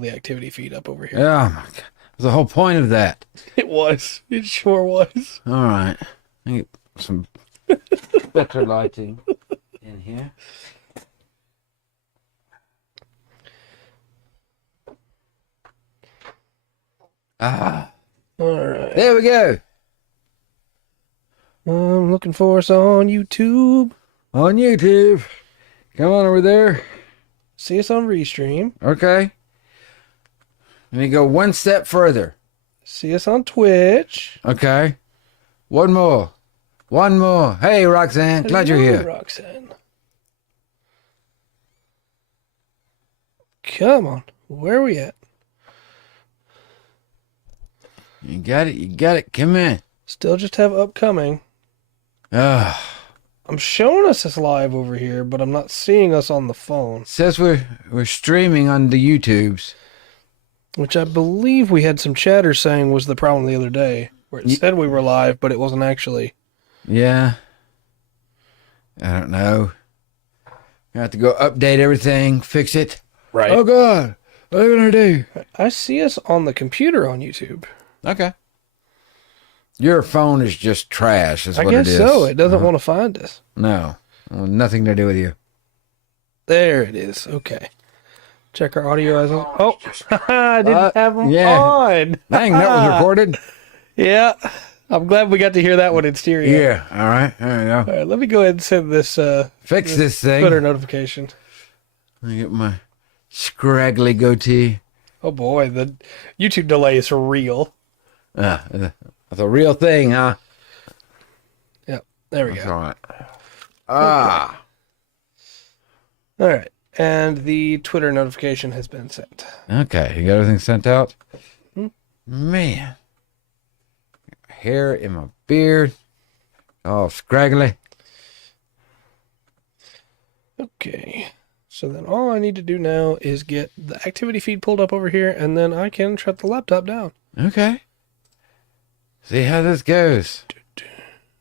the activity feed up over here. Yeah, my God. That's the whole point of that. It was. It sure was. All right. I get some better lighting in here. Ah, All right. there we go. I'm looking for us on YouTube. On YouTube. Come on over there. See us on Restream. Okay. Let me go one step further. See us on Twitch. Okay. One more. One more. Hey, Roxanne. Glad you're Hello, here. Roxanne. Come on. Where are we at? You got it. You got it. Come in. Still just have upcoming. Ah. I'm showing us as live over here, but I'm not seeing us on the phone. Says we're streaming on the YouTubes. Which I believe we had some chatter saying was the problem the other day. Where it said we were live, but it wasn't actually. Yeah. I don't know. I have to go update everything, fix it. Right. Oh, God. What are we going to do? I see us on the computer on YouTube. Okay. Your phone is just trash, is I what it guess is. so. It doesn't want to find us. No. Well, nothing to do with you. There it is. Okay. Check our audio as well. Oh, I didn't have them yeah. on. Dang, that was recorded. Yeah. I'm glad we got to hear that one in stereo. Yeah. All right. There you go. All right, let me go ahead and send this Fix this thing. Twitter notification. Let me get my scraggly goatee. Oh boy, the YouTube delay is real. That's a real thing, huh? Yep. There we That's go. all right. Ah. All right. And the Twitter notification has been sent. Okay. You got everything sent out? Man. Hair in my beard. All scraggly. Okay. So then all I need to do now is get the activity feed pulled up over here, and then I can shut the laptop down. Okay. See how this goes.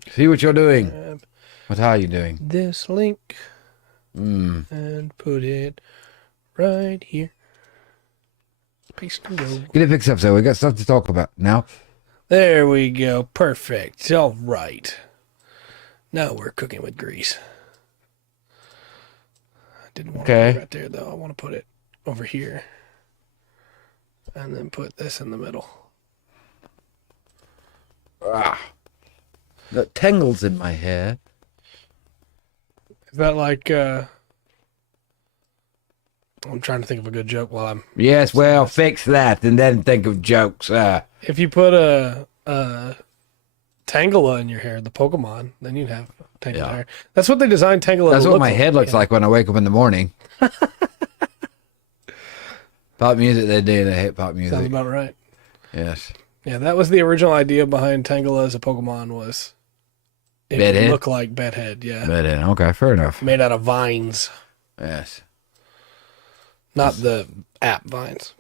See what you're doing. Grab What are you doing? this link and put it right here. Paste and go. Get it fixed up, so we got stuff to talk about now. There we go. Perfect. All right. Now we're cooking with grease. I didn't want to put it right there, though. I want to put it over here. And then put this in the middle. Ah. Got tangles in my hair. Is that like, I'm trying to think of a good joke while I'm... Yes, well, fix that and then think of jokes. If you put a Tangela in your hair, the Pokemon, then you'd have Tangela hair. That's what they designed Tangela That's to what look my like. head looks like when I wake up in the morning. Pop music, they do. They hate pop music. Sounds about right. Yes. Yeah, that was the original idea behind Tangela as a Pokemon was it Bedhead? would look like Bedhead, yeah. But okay, fair enough. Made out of vines. Yes. Not the app vines.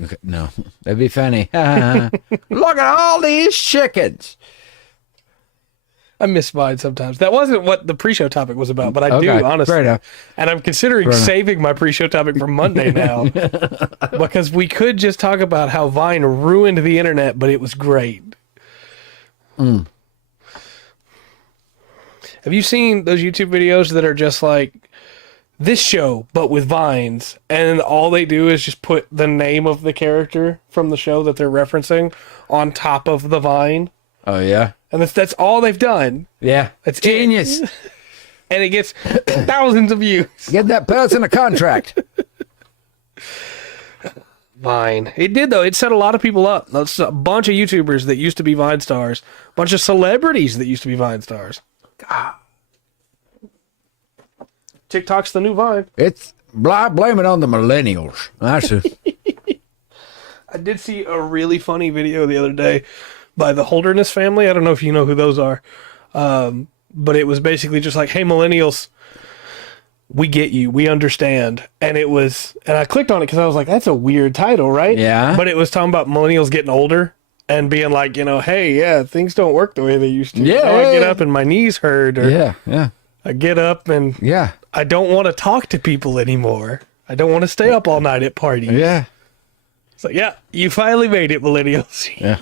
Okay, no, that'd be funny. Look at all these chickens. I miss vines sometimes. That wasn't what the pre-show topic was about, but I do, Okay, honestly. fair enough. And I'm considering saving my pre-show topic for Monday now. Because we could just talk about how Vine ruined the internet, but it was great. Have you seen those YouTube videos that are just like this show, but with vines, and all they do is just put the name of the character from the show that they're referencing on top of the vine? Oh, yeah? And that's all they've done. Yeah. That's genius. And it gets thousands of views. Get that person a contract. Vine. It did, though. It set a lot of people up. That's a bunch of YouTubers that used to be Vine stars. A bunch of celebrities that used to be Vine stars. God. TikTok's the new Vine. It's, I blame it on the millennials. That's it. I did see a really funny video the other day by the Holderness family. I don't know if you know who those are. But it was basically just like, hey, millennials, we get you. We understand. And it was, and I clicked on it because I was like, that's a weird title, right? Yeah. But it was talking about millennials getting older and being like, you know, hey, yeah, things don't work the way they used to. Yeah. You know, I get up and my knees hurt. Or Yeah. I get up and Yeah. I don't want to talk to people anymore. I don't want to stay up all night at parties. Yeah. So yeah, you finally made it, millennials. Yeah.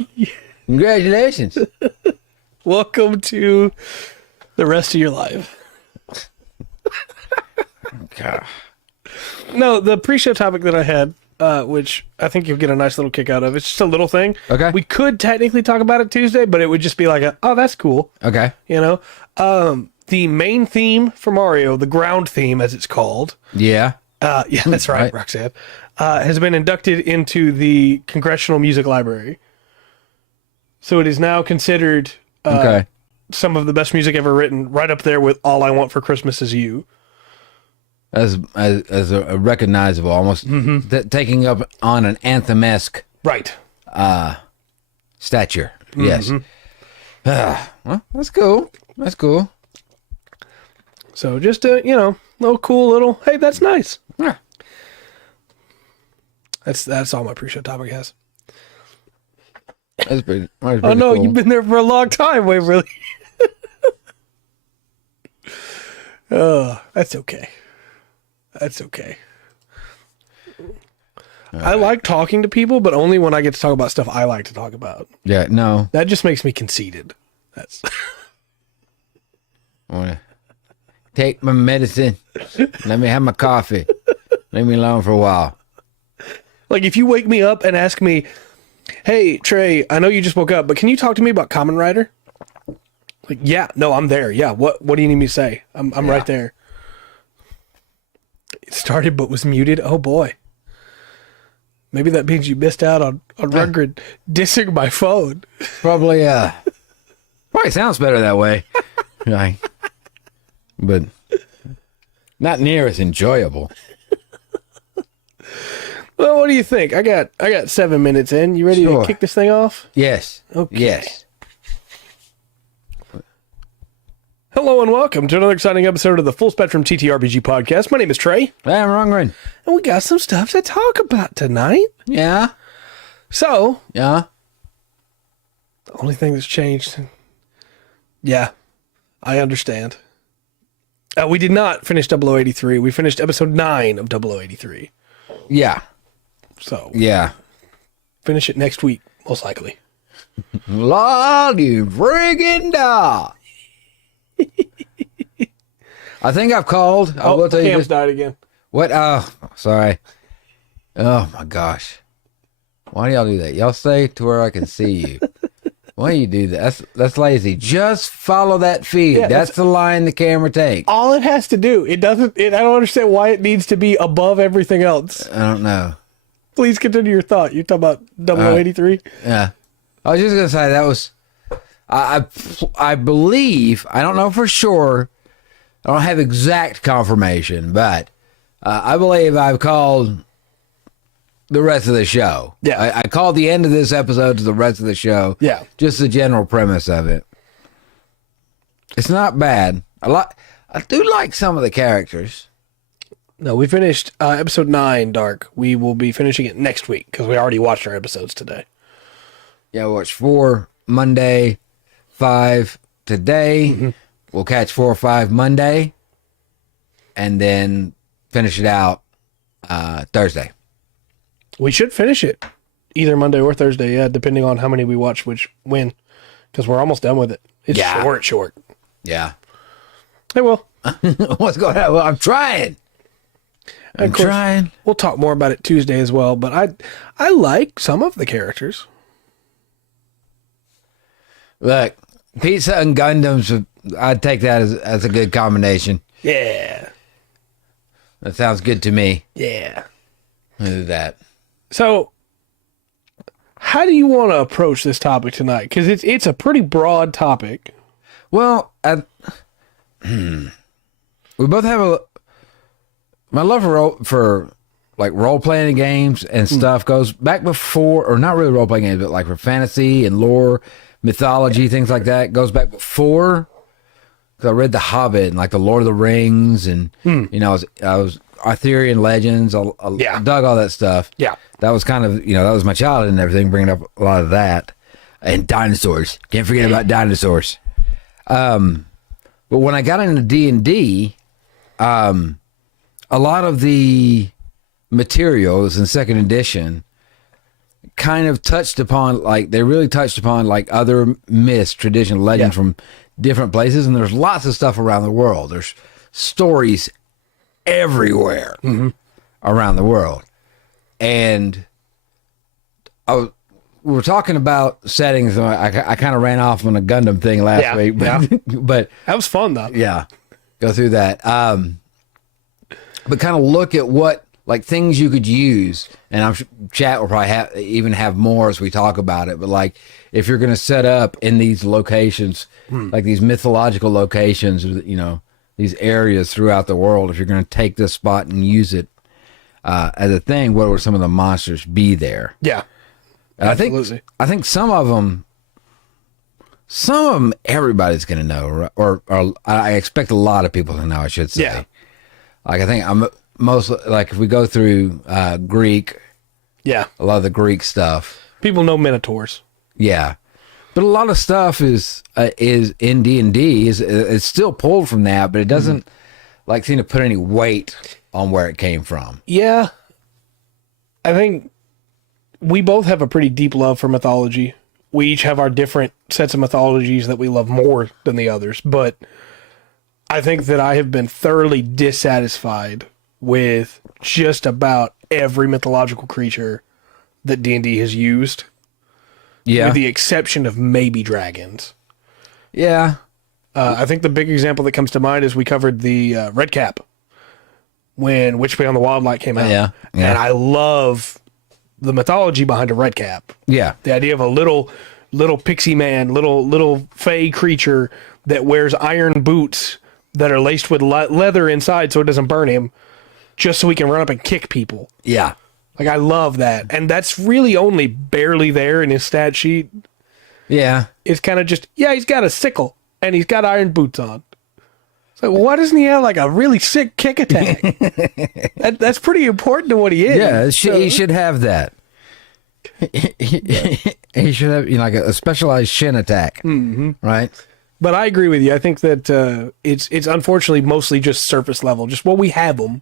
Congratulations. Welcome to the rest of your life. God. No, the pre-show topic that I had, which I think you'll get a nice little kick out of. It's just a little thing. Okay. We could technically talk about it Tuesday, but it would just be like, oh, that's cool. Okay. You know, the main theme for Mario, the ground theme as it's called. Yeah. Yeah, that's right, Roxanne. Has been inducted into the Congressional Music Library. So it is now considered some of the best music ever written, right up there with All I Want for Christmas Is You. As a recognizable, almost taking up on an anthem-esque Right. stature. Yes. Well, that's cool. That's cool. So just a, little cool little, hey, that's nice. Yeah. That's all my pre-show topic has. That's pretty Oh no, cool. you've been there for a long time, Waverly. Oh, that's okay. That's okay. I like talking to people, but only when I get to talk about stuff I like to talk about. Yeah, no. That just makes me conceited. That's I want to take my medicine. Let me have my coffee. Leave me alone for a while. like if you wake me up and ask me, "Hey Trey, I know you just woke up, but can you talk to me about Kamen Rider?" Like, yeah, no, I'm there. Yeah, what do you need me to say? I'm right there. It started but was muted. Oh boy. Maybe that means you missed out on Rundgren dissing my phone. Probably sounds better that way. Like, but not near as enjoyable. Well, what do you think? I got 7 minutes in. You ready to kick this thing off? Yes. Okay. Yes. Hello and welcome to another exciting episode of the Full Spectrum TTRPG podcast. My name is Trey. I'm Rundgren. And we got some stuff to talk about tonight. Yeah. So, Yeah. the only thing that's changed. Yeah, I understand. We did not finish 0083. We finished episode 9 of 0083. Yeah. So, Yeah. finish it next week, most likely. Lord, you friggin' dog. I think I've called. I will tell you Cam's this. died again. What? Oh, sorry. Oh my gosh. Why do y'all do that? Y'all stay to where I can see you. Why do you do that? That's lazy. Just follow that feed. Yeah, that's the line the camera takes. All it has to do. I don't understand why it needs to be above everything else. I don't know. Please continue your thought. You're talking about 0083? Yeah. I was just going to say that was, I believe, I don't know for sure. I don't have exact confirmation, but I believe I've called the rest of the show. Yeah. I called the end of this episode to the rest of the show. Yeah. Just the general premise of it. It's not bad. I do like some of the characters. No, we finished episode 9, Dark. We will be finishing it next week because we already watched our episodes today. Yeah, we watched 4 Monday, 5 today. Mm-hmm. We'll catch 4 or 5 Monday, and then finish it out Thursday. We should finish it either Monday or Thursday, yeah, depending on how many we watch when, because we're almost done with it. It's short. Yeah. Hey, well. What's going on? Well, I'm trying. I'm trying. We'll talk more about it Tuesday as well, but I like some of the characters. Look, pizza and Gundams, I'd take that as a good combination. Yeah. That sounds good to me. Yeah. I'll do that. So, how do you want to approach this topic tonight? Because it's a pretty broad topic. Well, we both have my love for like role playing games and stuff goes back before, or not really role playing games, but like for fantasy and lore, mythology, things like that. Goes back before, because I read The Hobbit and like the Lord of the Rings, and I was Arthurian legends. I dug all that stuff. Yeah, that was kind of that was my childhood and everything. Bringing up a lot of that, and dinosaurs. Can't forget about dinosaurs. But when I got into D&D, a lot of the materials in second edition kind of touched upon, like, they really touched upon, like, other myths, tradition, legends from different places. And there's lots of stuff around the world. There's stories everywhere around the world. And we were talking about settings. I kind of ran off on a Gundam thing last week. But that was fun, though. Yeah. Go through that. But kind of look at what, like, things you could use, and I'm sure chat will probably even have more as we talk about it. But like, if you're going to set up in these locations, like these mythological locations, you know, these areas throughout the world, if you're going to take this spot and use it as a thing, what would some of the monsters be there? Yeah, and absolutely. I think some of them everybody's going to know, or I expect a lot of people to know, I should say. Yeah. Like, I think I'm most, like, if we go through Greek, a lot of the Greek stuff, people know minotaurs. Yeah, but a lot of stuff is in D&D is still pulled from that, but it doesn't like seem to put any weight on where it came from. Yeah, I think we both have a pretty deep love for mythology. We each have our different sets of mythologies that we love more than the others, but I think that I have been thoroughly dissatisfied with just about every mythological creature that D&D has used. Yeah. With the exception of maybe dragons. Yeah. I think the big example that comes to mind is we covered the Red Cap when Witchbane on the Wildlight came out. Yeah. And I love the mythology behind a Red Cap. Yeah. The idea of a little pixie man, little fey creature that wears iron boots that are laced with leather inside so it doesn't burn him, just so he can run up and kick people. Yeah. Like, I love that. And that's really only barely there in his stat sheet. Yeah. It's kind of just, he's got a sickle and he's got iron boots on. So why doesn't he have like a really sick kick attack? That's pretty important to what he is. Yeah, he should have that. He should have, you know, like a specialized shin attack, right? But I agree with you. I think that it's unfortunately mostly just surface level. Just, we have them.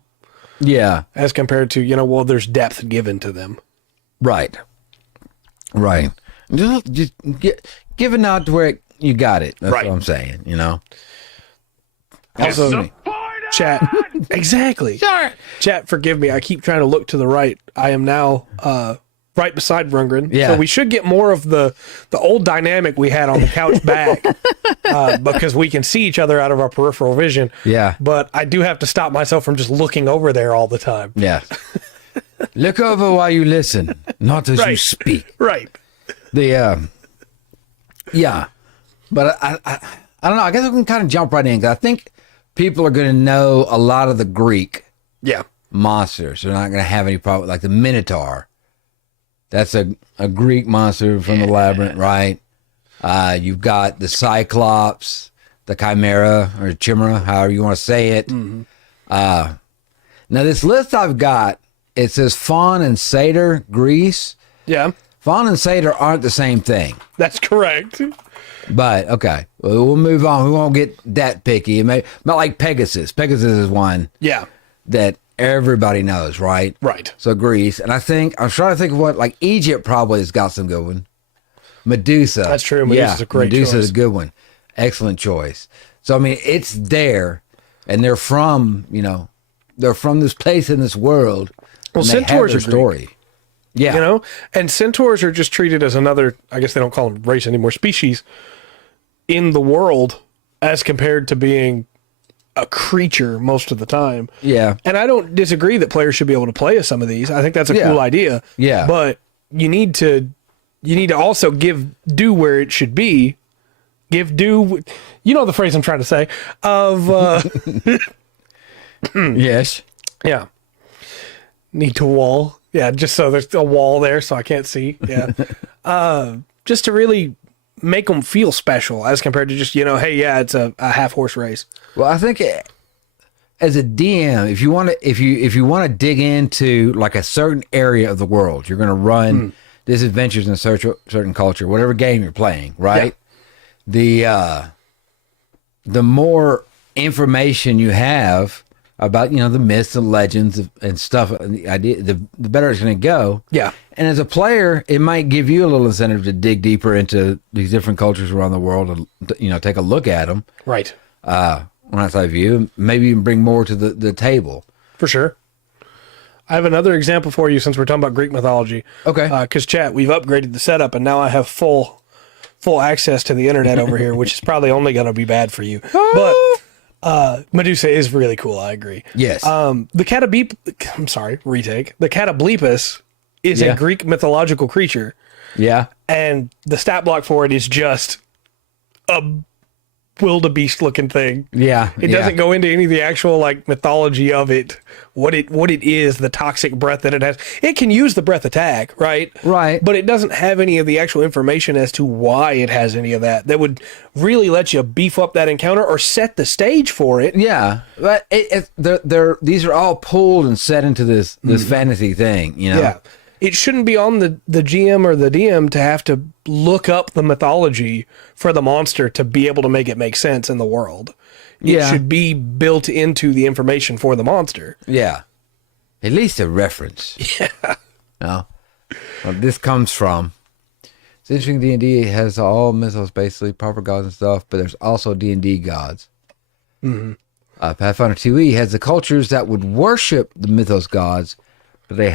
Yeah. As compared to, there's depth given to them. Right. Right. Just give a nod to where you got it. That's what I'm saying, you know? Also, chat. Exactly. Sure. Chat, forgive me. I keep trying to look to the right. I am now right beside Rundgren. Yeah. So we should get more of the old dynamic we had on the couch back because we can see each other out of our peripheral vision. Yeah. But I do have to stop myself from just looking over there all the time. Yeah. Look over while you listen, not as you speak. Right. Yeah. But I don't know. I guess I can kind of jump right in because I think people are going to know a lot of the Greek monsters. They're not going to have any problem. Like the Minotaur. That's a Greek monster from the Labyrinth, right? You've got the Cyclops, the Chimera, or Chimera, however you want to say it. Now, this list I've got, it says Faun and Satyr, Greece. Yeah. Faun and Satyr aren't the same thing. That's correct. But, okay, we'll move on. We won't get that picky. Not like Pegasus. Pegasus is one that everybody knows, right? Right. So Greece. And I'm trying to think of what, like Egypt probably has got some good one. Medusa. That's true. Medusa's a great choice. Medusa's a good one. Excellent choice. So, I mean, it's there, and they're from this place in this world. Well, centaurs are story. Greek. Yeah. And centaurs are just treated as another, I guess they don't call them race anymore, species in the world as compared to being a creature most of the time. Yeah. And I don't disagree that players should be able to play as some of these. I think that's a cool idea. Yeah. But you need to also give due where it should be. Give due, the phrase I'm trying to say, of yes. Yeah. Need to wall. Yeah, just so there's a wall there so I can't see. Yeah. Just to really make them feel special as compared to just, hey, yeah, it's a half horse race. Well, I think as a DM, if you want to dig into like a certain area of the world, you're going to run these adventures in a certain culture, whatever game you're playing, right? Yeah. The more information you have about, you know, the myths and legends and stuff. And the idea, the better it's going to go. Yeah. And as a player, it might give you a little incentive to dig deeper into these different cultures around the world and, you know, take a look at them. Right. When outside view, maybe even bring more to the table. For sure. I have another example for you since we're talking about Greek mythology. Okay. Because, chat, we've upgraded the setup, and now I have full access to the internet over here, which is probably only going to be bad for you. But Medusa is really cool. I agree. Yes. The retake. The Catoblepus is a Greek mythological creature. Yeah. And the stat block for it is just a wildebeest looking thing. Yeah. It doesn't go into any of the actual like mythology of it, what it is, the toxic breath that it has. It can use the breath attack, right? Right. But it doesn't have any of the actual information as to why it has any of that would really let you beef up that encounter or set the stage for it. Yeah. But these are all pulled and set into this fantasy thing, you know? Yeah. It shouldn't be on the GM or the DM to have to look up the mythology for the monster to be able to make it make sense in the world. It should be built into the information for the monster. Yeah. At least a reference. Yeah. No. Well, this comes from... It's interesting, D&D has all mythos, basically, proper gods and stuff, but there's also D&D gods. Mm-hmm. Pathfinder 2e has the cultures that would worship the mythos gods, but they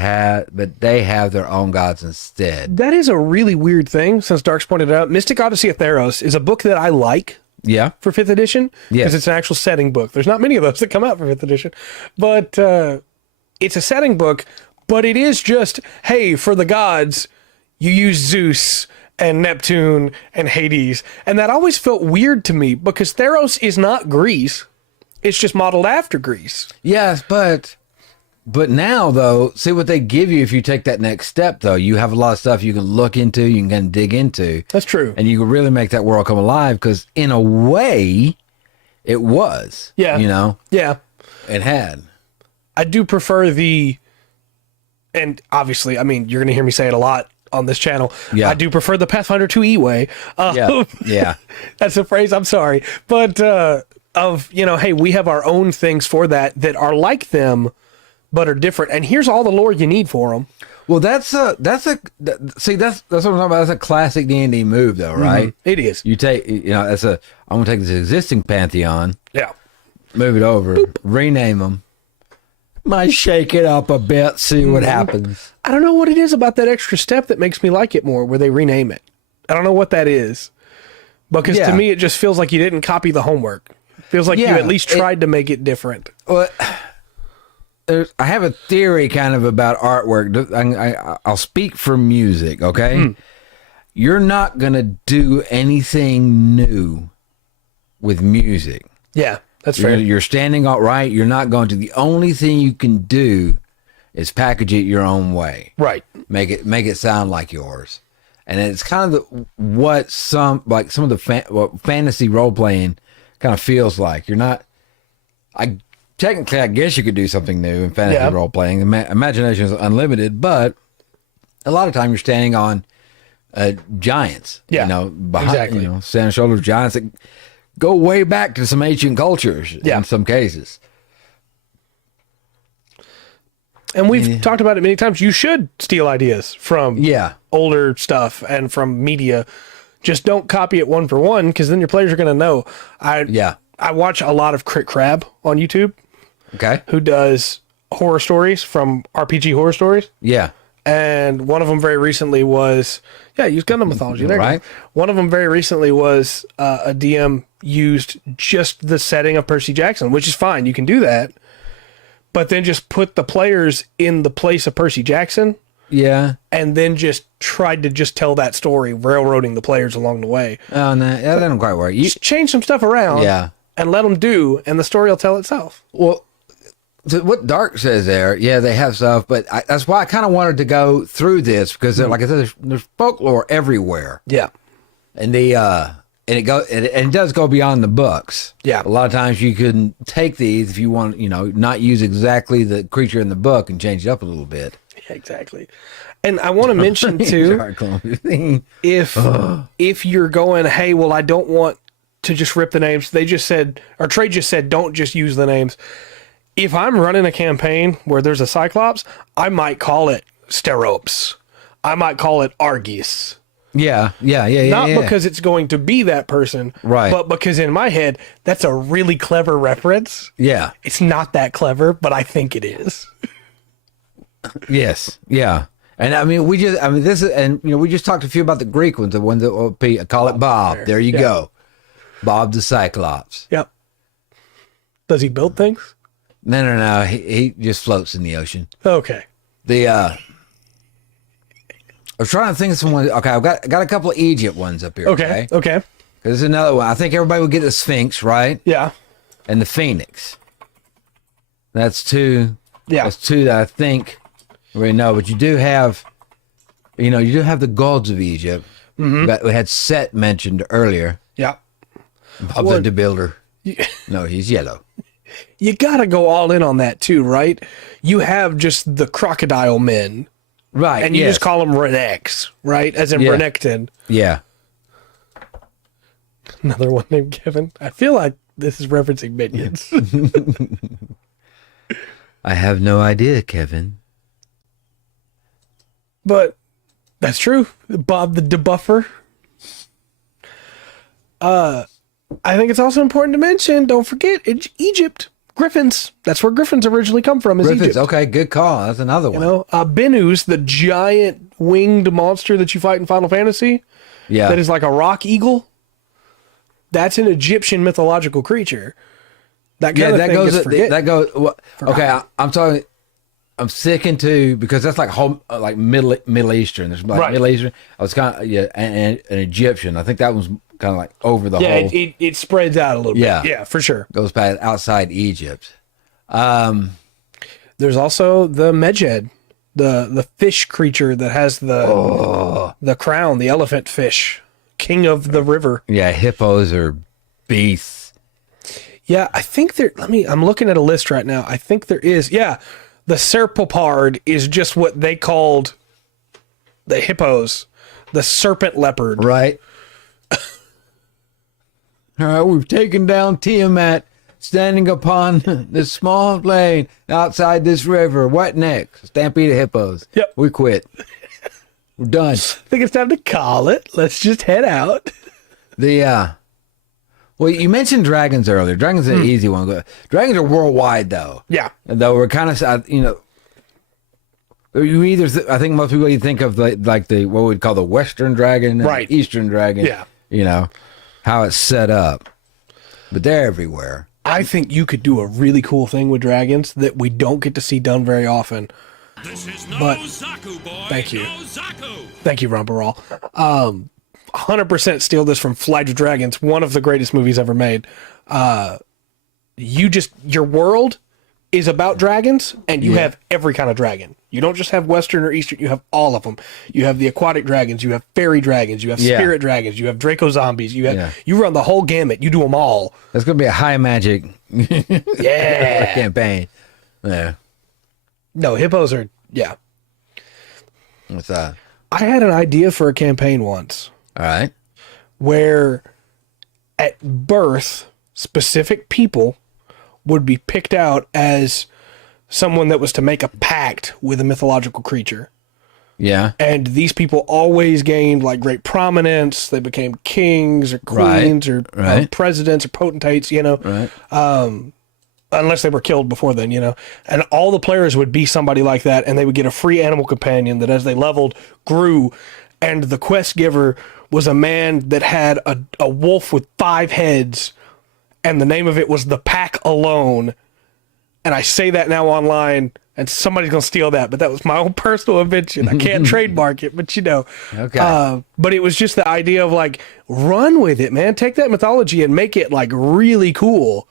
have their own gods instead. That is a really weird thing, since Dark's pointed it out. Mystic Odyssey of Theros is a book that I like for 5th edition, because it's an actual setting book. There's not many of those that come out for 5th edition, but it's a setting book, but it is just, hey, for the gods, you use Zeus and Neptune and Hades, and that always felt weird to me, because Theros is not Greece. It's just modeled after Greece. Yes, but now, though, see what they give you if you take that next step, though. You have a lot of stuff you can look into, you can kind of dig into. That's true. And you can really make that world come alive, because in a way, it was. Yeah. You know? Yeah. It had. I do prefer and obviously, I mean, you're going to hear me say it a lot on this channel. Yeah. I do prefer the Pathfinder 2e way. Yeah. That's a phrase, I'm sorry. But, hey, we have our own things for that are like them, but are different, and here's all the lore you need for them. Well, that's what I'm talking about. That's a classic D&D move, though, right? Mm-hmm. It is. You take, I'm going to take this existing pantheon, move it over, rename them, might shake it up a bit, see what happens. I don't know what it is about that extra step that makes me like it more, where they rename it. I don't know what that is, because to me, it just feels like you didn't copy the homework. It feels like you at least tried to make it different. Well, I have a theory kind of about artwork. I'll speak for music, okay? You're not going to do anything new with music. Yeah, that's fair. You're standing outright. You're not going to. The only thing you can do is package it your own way. Right. Make it sound like yours. And it's kind of what some of the fantasy role-playing kind of feels like. You're not... Technically, I guess you could do something new in fantasy role-playing. Imagination is unlimited, but a lot of time you're standing on giants. Yeah, exactly. Standing on the shoulders of giants that go way back to some ancient cultures in some cases. And we've talked about it many times. You should steal ideas from older stuff and from media. Just don't copy it one for one, because then your players are going to know. I watch a lot of Crit Crab on YouTube. Okay. Who does horror stories from RPG horror stories. Yeah. And one of them very recently was, use Gundam mythology. There right. One of them very recently was a DM used just the setting of Percy Jackson, which is fine. You can do that. But then just put the players in the place of Percy Jackson. Yeah. And then just tried to just tell that story, railroading the players along the way. Oh, no, that doesn't quite work. Just change some stuff around. Yeah. And let them do, and the story will tell itself. Well, what Dark says there, they have stuff, but that's why I kind of wanted to go through this, because like I said, there's folklore everywhere. Yeah. And it does go beyond the books. Yeah. A lot of times you can take these if you want, not use exactly the creature in the book and change it up a little bit. Yeah, exactly. And I want to mention too, if you're going, hey, well, I don't want to just rip the names. They just said, or Trey just said, don't just use the names. if I'm running a campaign where there's a Cyclops, I might call it Steropes. I might call it Argus. Yeah. Not because it's going to be that person, Right. but because in my head, that's a really clever reference. Yeah. It's not that clever, but I think it is. Yes. Yeah. And I mean, we just talked a few about the Greek ones, the ones that will be, I call it Bob. There you go. Bob the Cyclops. Yep. Does he build things? No. He just floats in the ocean. Okay. I was trying to think of someone. Okay, I've got a couple of Egypt ones up here. Okay. Because there's another one. I think everybody would get the Sphinx, right? Yeah. And the Phoenix. That's two. Yeah. That's two that I think we know. But you do have, the gods of Egypt. Mm-hmm. We had Set mentioned earlier. Yeah. Bob the Builder. No, he's yellow. You got to go all in on that too, right? You have just the crocodile men. Right. And you just call them Renex, right? As in Renekton. Yeah. Another one named Kevin. I feel like this is referencing Minions. I have no idea, Kevin. But that's true. Bob the Debuffer. I think it's also important to mention, don't forget, Egypt. Griffins. That's where griffins originally come from, is Griffins. Egypt. Okay, good call. That's another one. Benus, the giant winged monster that you fight in Final Fantasy. Yeah. That is like a rock eagle. That's an Egyptian mythological creature. That kind of thing gets forget. That goes. Okay, I'm talking. I'm sticking to, because that's like Middle Eastern. There's like Middle Eastern. I was kind of and an Egyptian. I think that one's kind of like over the whole. Yeah, it spreads out a little bit. Yeah, for sure. Goes past outside Egypt. There's also the Medjed, the fish creature that has the crown, the elephant fish, king of the river. Yeah, hippos are beasts. Yeah, I think I'm looking at a list right now. I think there is. Yeah, the serpopard is just what they called the hippos, the serpent leopard. Right. All right, we've taken down Tiamat, standing upon this small plain outside this river. What next? Stampede of hippos. Yep. We quit. We're done. I think it's time to call it. Let's just head out. Well, you mentioned dragons earlier. Dragons are an easy one. Dragons are worldwide, though. Yeah. Though we're kind of, you either I think most people you think of like the what we'd call the Western dragon, and the Eastern dragon. Yeah. How it's set up, but they're everywhere. I think you could do a really cool thing with dragons that we don't get to see done very often. This is no Zaku, boy. Thank you. No Zaku. Thank you, Rumbarall. 100% steal this from Flight of Dragons, one of the greatest movies ever made. Your world is about dragons, and you have every kind of dragon. You don't just have Western or Eastern, you have all of them. You have the aquatic dragons, you have fairy dragons, you have spirit dragons, you have Draco zombies, you run the whole gamut, you do them all. That's going to be a high magic campaign. Yeah. No, hippos are, What's that? I had an idea for a campaign once. All right. Where at birth, specific people would be picked out as someone that was to make a pact with a mythological creature. Yeah. And these people always gained like great prominence. They became kings or queens or presidents or potentates, unless they were killed before then, and all the players would be somebody like that, and they would get a free animal companion that as they leveled grew. And the quest giver was a man that had a wolf with 5 heads, and the name of it was The Pack Alone. And I say that now online, and somebody's going to steal that, but that was my own personal invention. I can't trademark it, but Okay. But it was just the idea of like, run with it, man. Take that mythology and make it like really cool.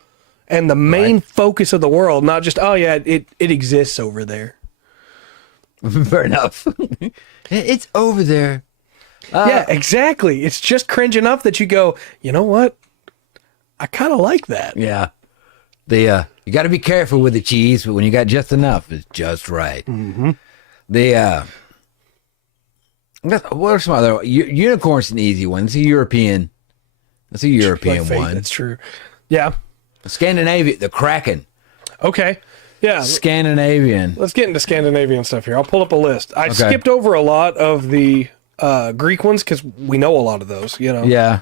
And the main focus of the world, not just, it exists over there. Fair enough. It's over there. Yeah, exactly. It's just cringe enough that you go, you know what? I kind of like that. Yeah. You got to be careful with the cheese, but when you got just enough, it's just right. Mm-hmm. What are some other unicorn's an easy one? It's a European. That's a European one. That's true. Yeah. Scandinavia, the Kraken. Okay. Yeah. Scandinavian. Let's get into Scandinavian stuff here. I'll pull up a list. I Okay. skipped over a lot of the Greek ones because we know a lot of those, you know. Yeah.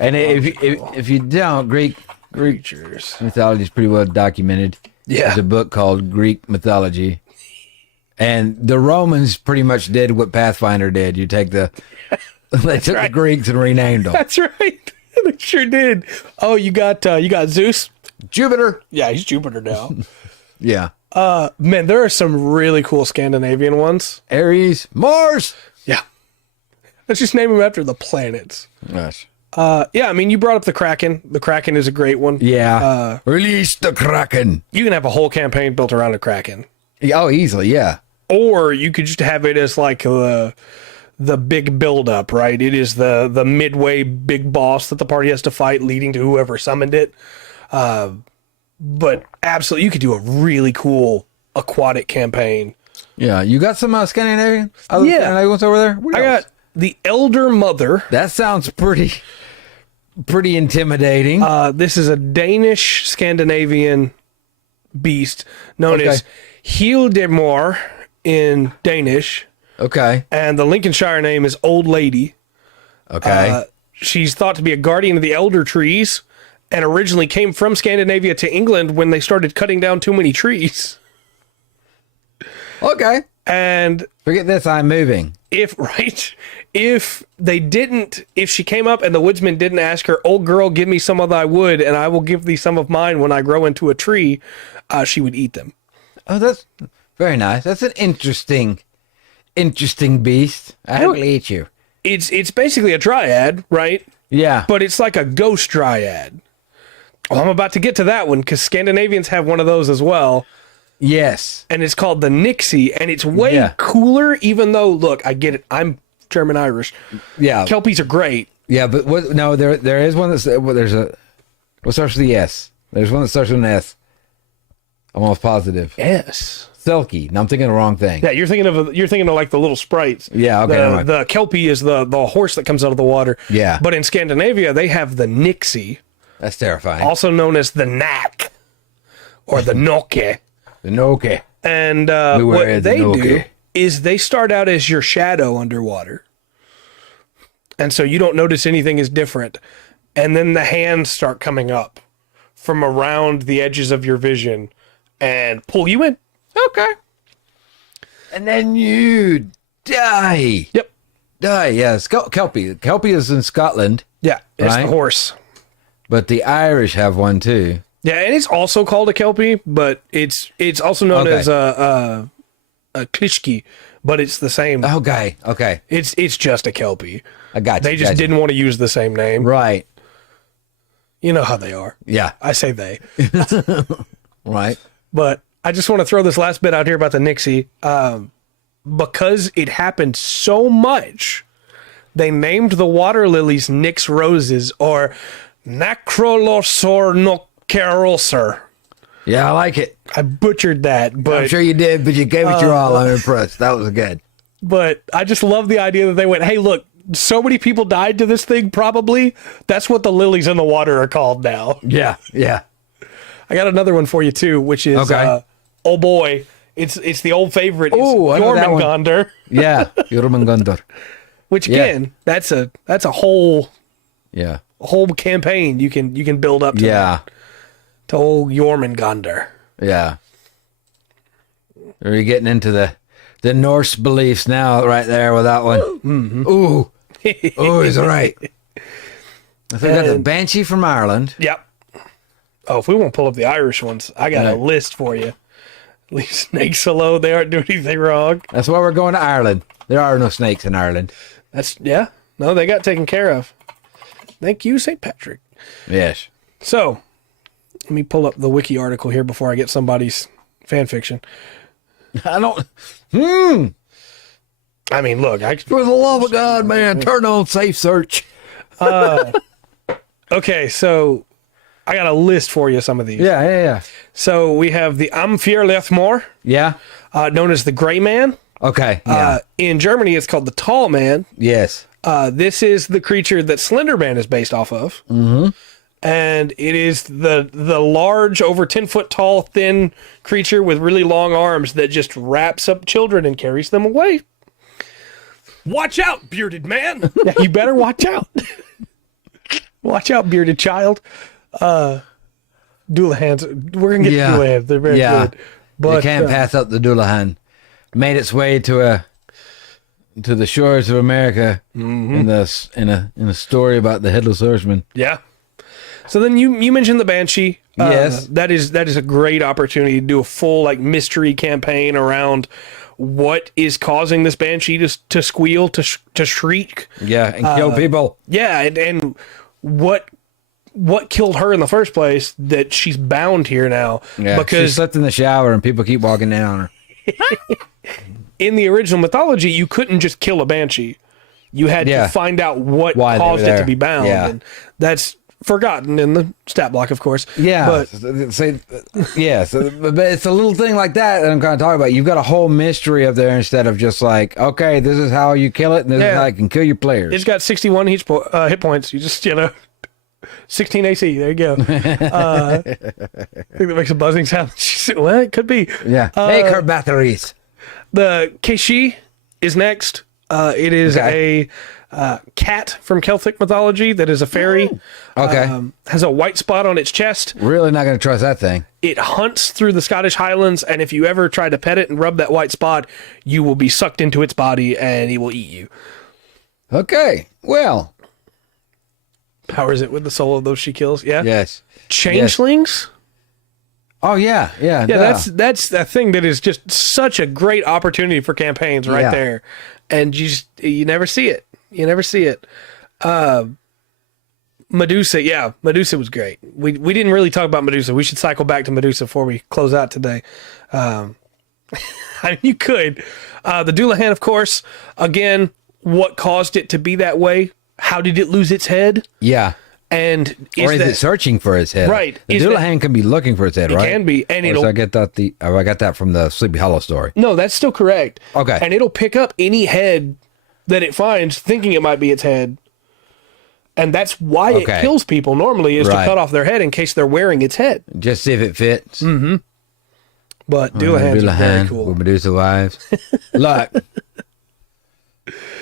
And if you don't, Greek Creatures. mythology is pretty well documented. Yeah. There's a book called Greek Mythology. And the Romans pretty much did what Pathfinder did. You take they took the Greeks and renamed them. That's right. They sure did. Oh, you got Zeus? Jupiter. Yeah, he's Jupiter now. Yeah. Man, there are some really cool Scandinavian ones. Aries. Mars. Yeah. Let's just name them after the planets. Yes. Yeah, I mean, you brought up the Kraken. The Kraken is a great one. Yeah. Release the Kraken. You can have a whole campaign built around a Kraken. Oh, easily, yeah. Or you could just have it as like the big build-up, right? It is the midway big boss that the party has to fight, leading to whoever summoned it. But absolutely, you could do a really cool aquatic campaign. Yeah. You got some Scandinavian? Yeah. Scandinavian ones over there? What I else? got the Elder Mother. That sounds pretty intimidating. This is a Danish Scandinavian beast known as Hildemor in Danish, Okay. and the Lincolnshire name is Old Lady. Okay. She's thought to be a guardian of the elder trees, and originally came from Scandinavia to England when they started cutting down too many trees. Okay. And Forget this. I'm moving. if she came up and the woodsman didn't ask her, "Old girl, give me some of thy wood, and I will give thee some of mine when I grow into a tree," she would eat them. Oh, that's very nice. That's an interesting beast. I will eat you. It's basically a dryad, right? Yeah. But it's like a ghost dryad. Well, I'm about to get to that one because Scandinavians have one of those as well, Yes. and it's called the Nixie, and it's way cooler. Even though, look, I get it. I'm German Irish. Yeah. Kelpies are great. Yeah, but what? No, there is one that's there's a what starts with the S. There's one that starts with an S. I'm almost positive. Yes. Selkie. No, I'm thinking the wrong thing. Yeah, you're thinking of like the little sprites. Yeah, okay, never mind. The Kelpie is the horse that comes out of the water. Yeah. But in Scandinavia, they have the Nixie, That's terrifying. also known as the Knack or the Nokke. The Noke. And Beware what the they do Nokke. is they start out as your shadow underwater. And so you don't notice anything is different. And then the hands start coming up from around the edges of your vision and pull you in. Okay. And then you die. Yep. Die, yes. Kelpie. Kelpie is in Scotland, Yeah, it's Right. the horse. but the Irish have one too. Yeah, and it's also called a Kelpie, but it's also known Okay. as a Klishki, but it's the same. Okay. Okay. It's just a Kelpie. I got you. They just got you. didn't want to use the same name. Right. You know how they are. Yeah. I say they. Right. But I just want to throw this last bit out here about the Nixie. Because it happened so much, they named the water lilies Nyx roses or Nacrolosor. Yeah, I like it. I butchered that, but I'm sure you did, but you gave it your all. I'm impressed. That was good. But I just love the idea that they went, hey, look, so many people died to this thing, probably. That's what the lilies in the water are called now. Yeah. Yeah. I got another one for you, too, which is, Okay. oh boy, it's the old favorite. It's Ooh, I know that one. Jormungandr, Yeah. Jormungandr. which, Yeah. again, that's a whole Yeah. campaign you can build up to, Yeah. to old Jormungandr. Yeah. Are you getting into the Norse beliefs now right there with that one? Mm-hmm. Ooh. Ooh, he's right. I think I got the And- Banshee from Ireland. Yep. Oh, if we won't pull up the Irish ones, I got a Right. list for you. Leave snakes alone. They aren't doing anything wrong. That's why we're going to Ireland. There are no snakes in Ireland. Yeah. No, they got taken care of. Thank you, St. Patrick. Yes. So, let me pull up the wiki article here before I get somebody's fan fiction. I don't. I mean, look, For the love of God, man, turn on safe search. okay, so I got a list for you, some of these. Yeah. So we have the Amfirlethmor, Yeah. known as the Gray Man. Okay. Yeah. In Germany, it's called the Tall Man. Yes. This is the creature that Slender Man is based off of. Mm-hmm. and it is the large, over 10-foot tall, thin creature with really long arms that just wraps up children and carries them away. Watch out, bearded man! Yeah, you better watch out. Watch out, bearded child. Doolahans. We're gonna get to Doolahans. They're very good. But you can't pass up the Doolahan. Made its way to the shores of America in a story about the headless horseman. Yeah. So then you mentioned the Banshee. Yes. That is a great opportunity to do a full mystery campaign around what is causing this Banshee to squeal, to shriek. Yeah, and kill people. Yeah, and what killed her in the first place, that she's bound here now. Yeah, because she slept in the shower and people keep walking down on her. in the original mythology, you couldn't just kill a Banshee. You had to find out what caused it to be bound. Yeah. And that's forgotten in the stat block, of course. Yeah. But it's a little thing like that I'm kind of talking about. You've got a whole mystery up there instead of just okay, this is how you kill it, and this is how you can kill your players. It's got 61 hit points. You just, 16 AC. There you go. I think that makes a buzzing sound. Well, it could be. Yeah. Make her batteries. The Keishi is next. It is a cat from Celtic mythology that is a fairy. Okay. Has a white spot on its chest. Really not going to trust that thing. It hunts through the Scottish Highlands, and if you ever try to pet it and rub that white spot, you will be sucked into its body, and it will eat you. Okay. Well. Powers it with the soul of those she kills. Yeah. Yes. Changelings. Yes. Oh yeah. Yeah. That's a thing that is just such a great opportunity for campaigns right there, and you never see it. You never see it. Medusa, Medusa was great. We didn't really talk about Medusa. We should cycle back to Medusa before we close out today. You could. The Doulahan, of course. Again, what caused it to be that way? How did it lose its head? Yeah. And is it searching for its head? Right. The Doulahan can be looking for its head, right? It can be, and I get that from the Sleepy Hollow story. No, that's still correct. Okay. And it'll pick up any head that it finds, thinking it might be its head. And that's why it kills people normally, is to cut off their head in case they're wearing its head. Just see if it fits. Mm-hmm. But Doulahans are very cool. With Medusa wives. Look,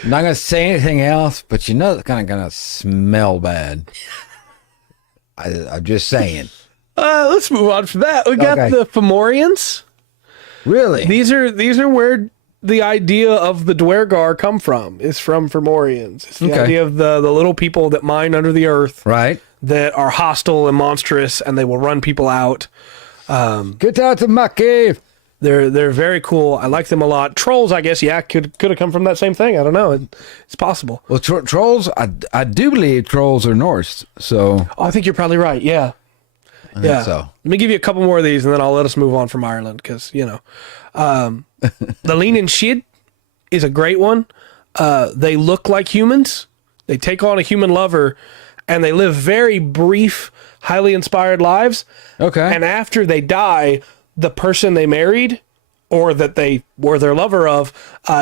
I'm not going to say anything else, but it's kind of going to smell bad. I'm just saying. Let's move on from that. We got the Fomorians. Really? These are where the idea of the Dwergar come from. Is from Fomorians. It's the idea of the little people that mine under the earth. Right. That are hostile and monstrous, and they will run people out. Get out of my cave. They're very cool. I like them a lot. Trolls, I guess, could have come from that same thing. I don't know. It's possible. Well, trolls, I do believe trolls are Norse. So I think you're probably right. Yeah. I think so. Let me give you a couple more of these, and then I'll let us move on from Ireland, because the Lean and Shid is a great one. They look like humans. They take on a human lover, and they live very brief, highly inspired lives. Okay. And after they die, the person they married or that they were their lover of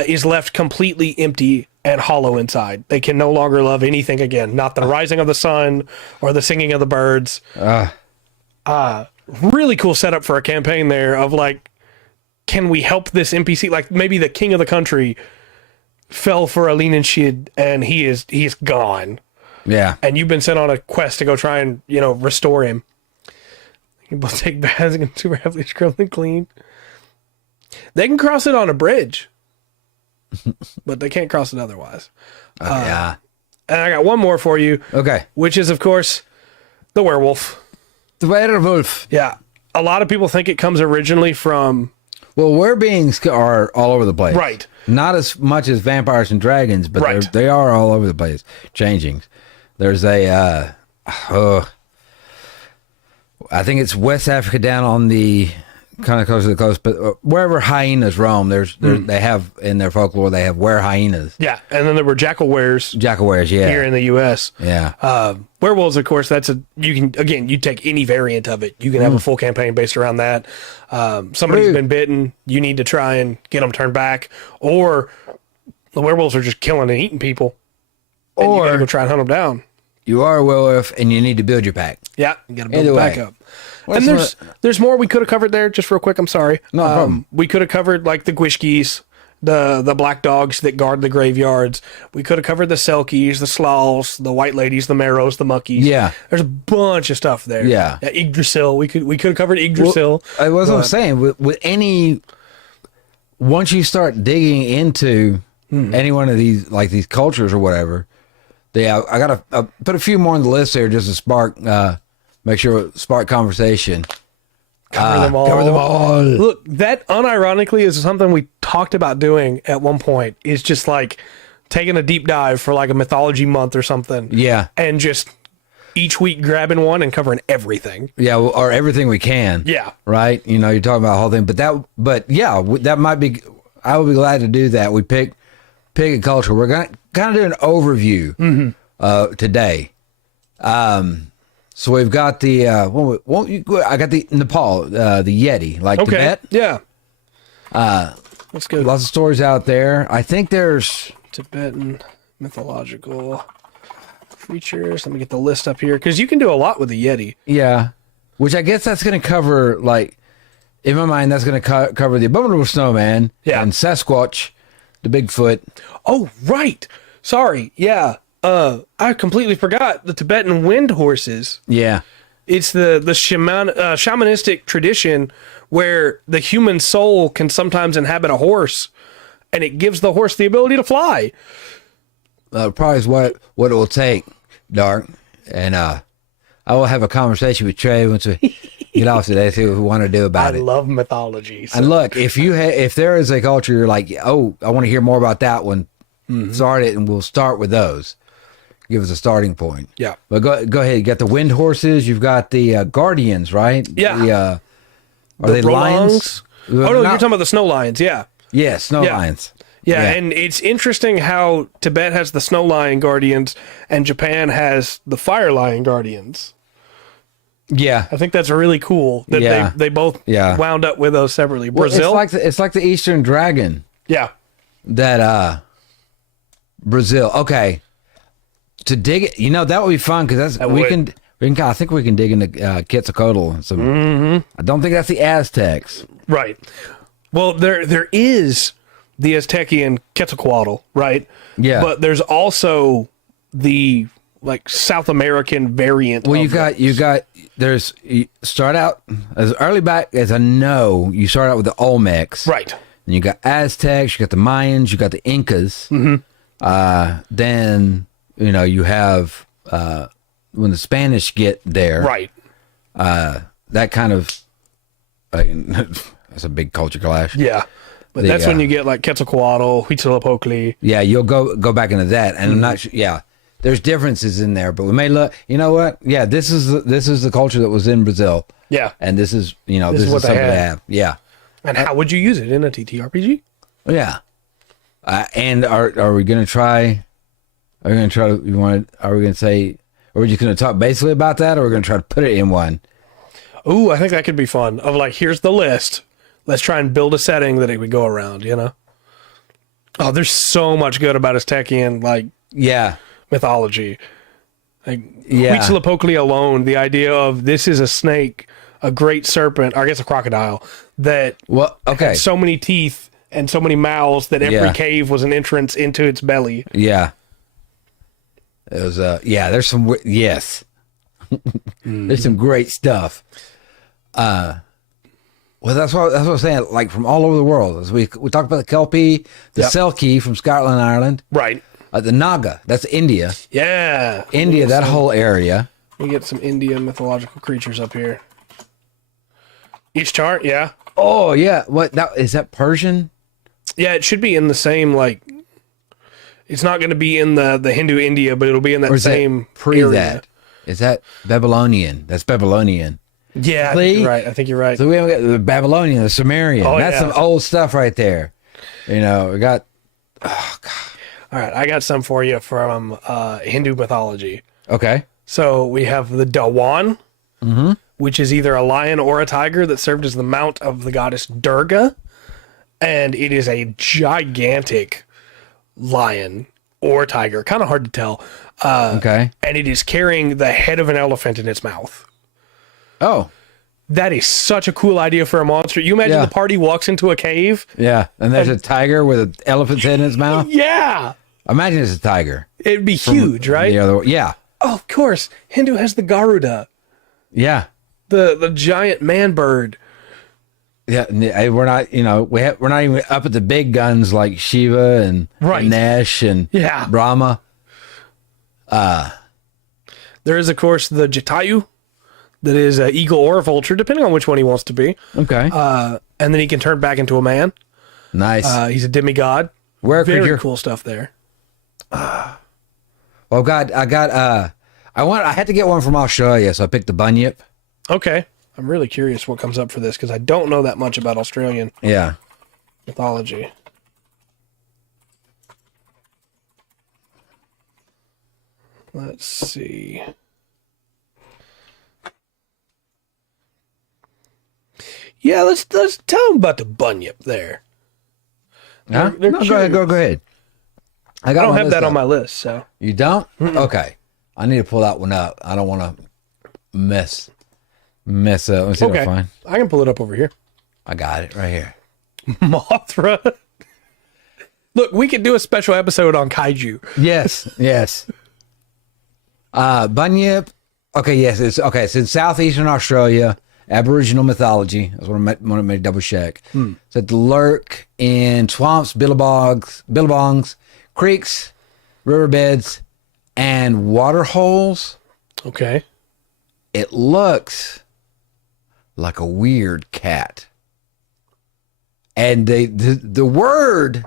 is left completely empty and hollow inside. They can no longer love anything again. Not the rising of the sun or the singing of the birds. Really cool setup for a campaign there of can we help this NPC? Maybe the king of the country fell for a Lean and Shid and he is gone. Yeah. And you've been sent on a quest to go try and, restore him. You both take baths and super heavily scrubbed and clean. They can cross it on a bridge, but they can't cross it otherwise. Yeah. And I got one more for you. Okay. Which is, of course, the werewolf. The werewolf. Yeah. A lot of people think it comes originally from... Well, werebeings are all over the place. Right. Not as much as vampires and dragons, but they are all over the place. Changings. There's a... I think it's West Africa down on the kind of close to the coast, but wherever hyenas roam, they have in their folklore, they have were hyenas. Yeah, and then there were jackal wares. Here in the U.S. Yeah. Werewolves, of course, you take any variant of it. You can have a full campaign based around that. Somebody's been bitten. You need to try and get them turned back. Or the werewolves are just killing and eating people. And you gotta go try and hunt them down. You are a werewolf, and you need to build your pack. Yeah, you got to build Either it back way. up. Well, And that's there's more we could have covered there. Just real quick, I'm sorry. No problem. We could have covered like the Gwishkis, the black dogs that guard the graveyards. We could have covered the Selkies, the Sloths, the White Ladies, the Marrows, the Monkeys. Yeah. There's a bunch of stuff there. Yeah. Yggdrasil. We could have covered Yggdrasil. Well, what I'm saying. With any, once you start digging into any one of these, like these cultures or whatever, I got to put a few more on the list there just to spark, make sure spark conversation. Cover them all. Cover them all. Look, that unironically is something we talked about doing at one point. Is just like taking a deep dive for like a mythology month or something. Yeah. And just each week grabbing one and covering everything. Yeah, or everything we can. Yeah. Right? You know, you're talking about the whole thing. But yeah, that might be, I would be glad to do that. We pick a culture. We're going to kind of do an overview today. So we've got the, I got the Nepal, the Yeti, like Okay. Tibet. Yeah. That's good. Lots of stories out there. I think there's, Tibetan mythological creatures. Let me get the list up here because you can do a lot with the Yeti. yeah, which I guess that's going to cover, like, in my mind, that's going to cover the Abominable Snowman and Sasquatch, the Bigfoot. Oh, right. Sorry. Yeah. I completely forgot the Tibetan wind horses. Yeah. It's the shamanistic tradition where the human soul can sometimes inhabit a horse, and it gives the horse the ability to fly. Probably is what it will take, Dark. And I will have a conversation with Trey once we get off today, see what we want to do about I it. love mythology. So. And look, if there is a culture you're like, oh, I want to hear more about that one, start it, and we'll start with those. Give us a starting point. Yeah. But go ahead. You got the wind horses. You've got the guardians, right? Yeah. Are they lions? Oh, no, you're talking about the snow lions. Yeah. Yeah, snow Yeah. lions. Yeah, and it's interesting how Tibet has the snow lion guardians and Japan has the fire lion guardians. Yeah. I think that's really cool that Yeah. they both Yeah. wound up with those separately. Well, Brazil? it's like the Eastern dragon. Yeah. That Brazil. Okay. To dig it, that would be fun because we can. I think we can dig into Quetzalcoatl. And some. I don't think that's the Aztecs. Right. Well, there is the Aztecian Quetzalcoatl, right? Yeah. But there's also the like South American variant. Well, of you start out as early back as I know. You start out with the Olmecs, right? And you got Aztecs, you got the Mayans, you got the Incas. Then you have when the Spanish get there, Right. That kind of that's a big culture clash. Yeah. But that's when you get like Quetzalcoatl, Huitzilopochtli. Yeah, you'll go back into that, and I'm not sure. Yeah, there's differences in there, but we may look. You know what? Yeah, this is the culture that was in Brazil. Yeah. And this is this is what they something had. they have. Yeah, And how would you use it in a TTRPG? yeah. And are we gonna try? Are we gonna try? Are we gonna say? Are we just gonna talk basically about that, or are we gonna try to put it in one? Ooh, I think that could be fun. Of like, here's the list. Let's try and build a setting that it would go around, Oh, there's so much good about Aztecian, Yeah. mythology. Like, Yeah. Huitzilopochtli alone, the idea of this is a snake, a great serpent, or I guess a crocodile, that had so many teeth and so many mouths that every cave was an entrance into its belly. Yeah. It was there's some yes. There's some great stuff. Well, that's what I'm saying. Like from all over the world, as we talked about the Kelpie, the Selkie from Scotland, Ireland, Right. The Naga, that's India. Yeah. India, that whole area. We get some Indian mythological creatures up here. Ishtar, yeah. Oh yeah, what? Now is that Persian? Yeah, it should be in the same it's not going to be in the Hindu India, but it'll be in that same pre area. that? Is that Babylonian? That's Babylonian. Yeah, I think you're right. So we have got the Babylonian, the Sumerian. Oh, That's yeah. some old stuff right there. We got. Oh God. All right, I got some for you from Hindu mythology. Okay. So we have the Dawan, which is either a lion or a tiger that served as the mount of the goddess Durga, and it is a gigantic lion. or tiger. Kind of hard to tell. Okay. And it is carrying the head of an elephant in its mouth. Oh. That is such a cool idea for a monster. You imagine Yeah. the party walks into a cave? Yeah. And there's a tiger with an elephant's head in its mouth? Yeah. Imagine it's a tiger. It'd be huge, right? Yeah. Oh, of course. Hindu has the Garuda, Yeah. the giant man bird. Yeah. We're not, we're not even up at the big guns like Shiva and Right. Ganesh and Yeah. Brahma. There is, of course, the Jatayu. That is an eagle or a vulture, depending on which one he wants to be. Okay. And then he can turn back into a man. Nice. He's a demigod. Rare Very creature. cool stuff there. Oh God, I had to get one from Australia, so I picked the bunyip. Okay. I'm really curious what comes up for this because I don't know that much about Australian Yeah. mythology. Let's see. Yeah, let's tell him about the bunyip there. Huh? They're No, go ahead. Go ahead. I don't my have list that on up. my list, so You don't? Okay. I need to pull that one up. I don't want to mess up. Let me see what I okay. find. I can pull it up over here. I got it right here. Mothra. Look, we could do a special episode on kaiju. Yes. Yes. Bunyip. Okay. Yes. It's okay. It's in southeastern Australia. Aboriginal mythology. That's what I wanted to double check. So to lurk in swamps, billabongs, creeks, riverbeds, and water holes. Okay. It looks like a weird cat. And the word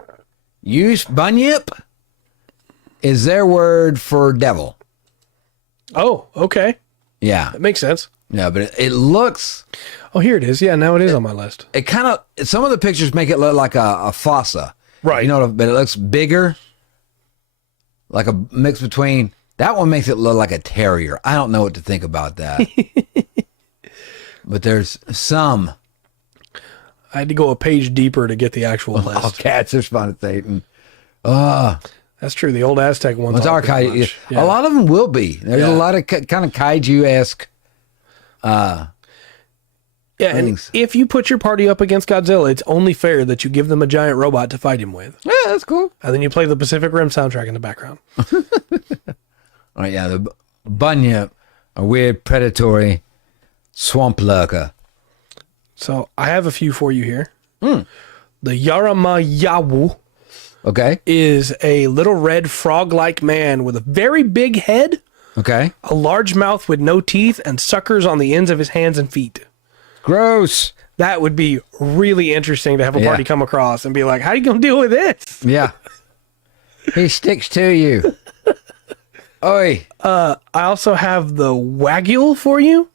used, bunyip, is their word for devil. Oh, okay. Yeah. That makes sense. Yeah, but it looks, Oh, here it is. Yeah, now it is on my list. it kind of, some of the pictures make it look like a fossa. Right. You know, but it looks bigger. Like a mix between, that one makes it look like a terrier. I don't know what to think about that. But there's some. I had to go a page deeper to get the actual Oh, list. cats are spontaneous. That's true. The old Aztec ones It's are our pretty kaiju. much. Yeah. A lot of them will be. There's Yeah. a lot of kind of kaiju-esque. Yeah, and things. if you put your party up against Godzilla, it's only fair that you give them a giant robot to fight him with. Yeah, that's cool. And then you play the Pacific Rim soundtrack in the background. All right, yeah, the bunyip, a weird predatory swamp lurker. So I have a few for you here. The Yaramayawu Okay, is a little red frog-like man with a very big head, okay. a large mouth with no teeth, and suckers on the ends of his hands and feet. Gross. That would be really interesting to have a Yeah. party come across and be like, how are you going to deal with this? Yeah. He sticks to you. Oi. I also have the Wagyu for you,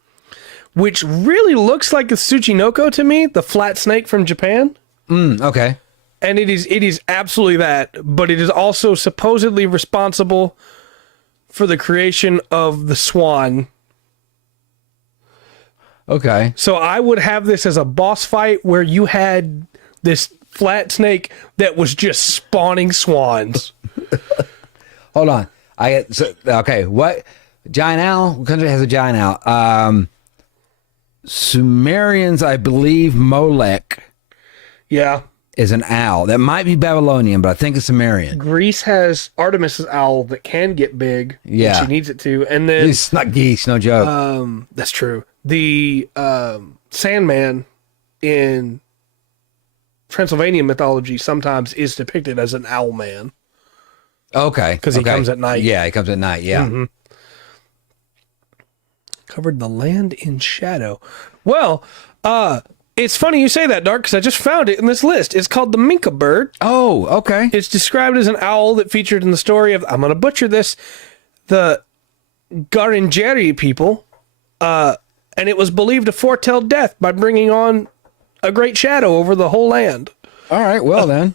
which really looks like a Tsuchinoko to me, the flat snake from Japan. Okay. And it is absolutely that, but it is also supposedly responsible for the creation of the swan. Okay. So I would have this as a boss fight where you had this flat snake that was just spawning swans. Hold on. Okay. What giant owl? What country has a giant owl? Sumerians, I believe Molech Yeah. is an owl. That might be Babylonian, but I think it's Sumerian. Greece has Artemis's owl that can get big Yeah. when she needs it to. And then It's not geese, no joke. that's true. The Sandman in Transylvanian mythology sometimes is depicted as an owl man. Okay. 'Cause he comes at night. Yeah, he comes at night. Yeah. Covered the land in shadow. Well, it's funny you say that, Dark, because I just found it in this list. It's called the Minka bird. Oh, okay. It's described as an owl that featured in the story of, I'm going to butcher this, the Garangeri people. And it was believed to foretell death by bringing on a great shadow over the whole land. All right. Well, then.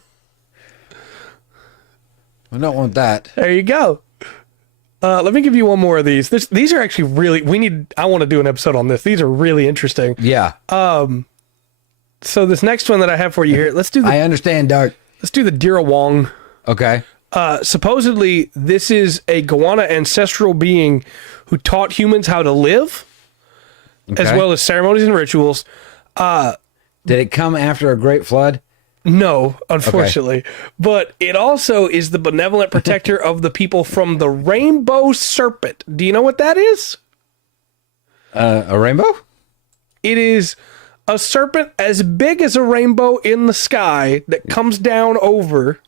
I don't want that. There you go. Let me give you one more of these. These are actually really, I want to do an episode on this. These are really interesting. Yeah. So this next one that I have for you here, let's do I understand, Dark. the Dirawong. Okay. Supposedly, this is a Goanna ancestral being who taught humans how to live, as Okay. well as ceremonies and rituals. Did it come after a great flood? No, unfortunately. But it also is the benevolent protector of the people from the rainbow serpent. Do you know what that is? A rainbow? It is a serpent as big as a rainbow in the sky that comes down over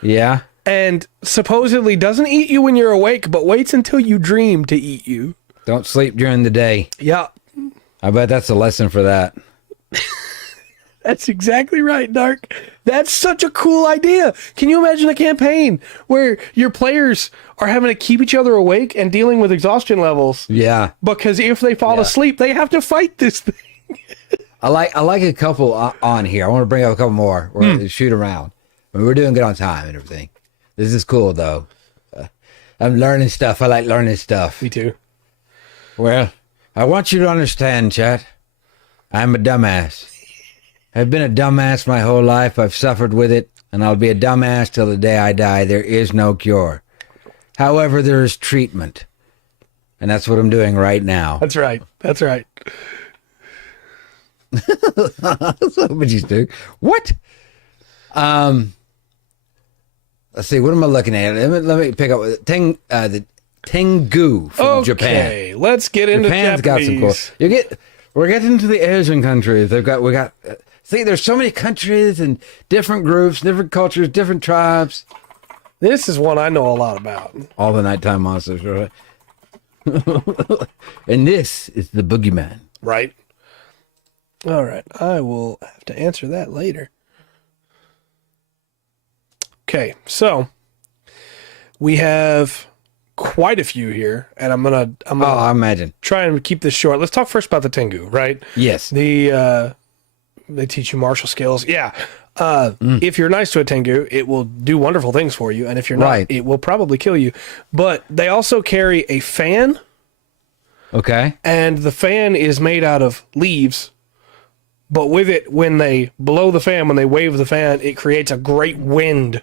Yeah. and supposedly doesn't eat you when you're awake, but waits until you dream to eat you. Don't sleep during the day. Yeah, I bet that's a lesson for that. that's exactly right, Dark. That's such a cool idea. Can you imagine a campaign where your players are having to keep each other awake and dealing with exhaustion levels? Yeah. Because if they fall asleep, they have to fight this thing. I like a couple on here. I want to bring up a couple more. Or shoot around. I mean, we're doing good on time and everything. This is cool though. I'm learning stuff. I like learning stuff. Me too. Well, I want you to understand, chat. I'm a dumbass. I've been a dumbass my whole life. I've suffered with it, and I'll be a dumbass till the day I die. There is no cure. However, there is treatment. And that's what I'm doing right now. That's right. That's right. What you do? What? Let's see. What am I looking at? Let me pick up the Tengu from Japan. Okay, let's get into Japan's got some cool. Japanese. We're getting to the Asian countries. We got. See, there's so many countries and different groups, different cultures, different tribes. This is one I know a lot about. All the nighttime monsters, right? And this is the boogeyman. Right. All right. I will have to answer that later. Okay, so we have quite a few here, and I'm gonna I imagine. try and keep this short. Let's talk first about the Tengu, right? Yes. They teach you martial skills. Yeah. If you're nice to a Tengu, it will do wonderful things for you, and if you're not, Right. it will probably kill you. But they also carry a fan, Okay. and the fan is made out of leaves. But with it, when they blow the fan, when they wave the fan, it creates a great wind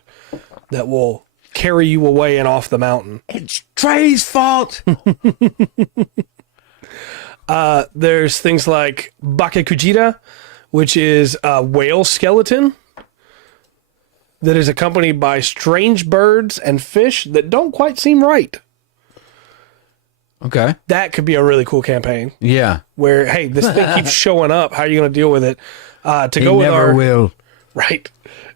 that will carry you away and off the mountain. It's Trey's fault. There's things like Bakekujira, which is a whale skeleton that is accompanied by strange birds and fish that don't quite seem right. Okay. That could be a really cool campaign Yeah. where, hey, this thing keeps showing up. How are you going to deal with it? To go with never our will. right,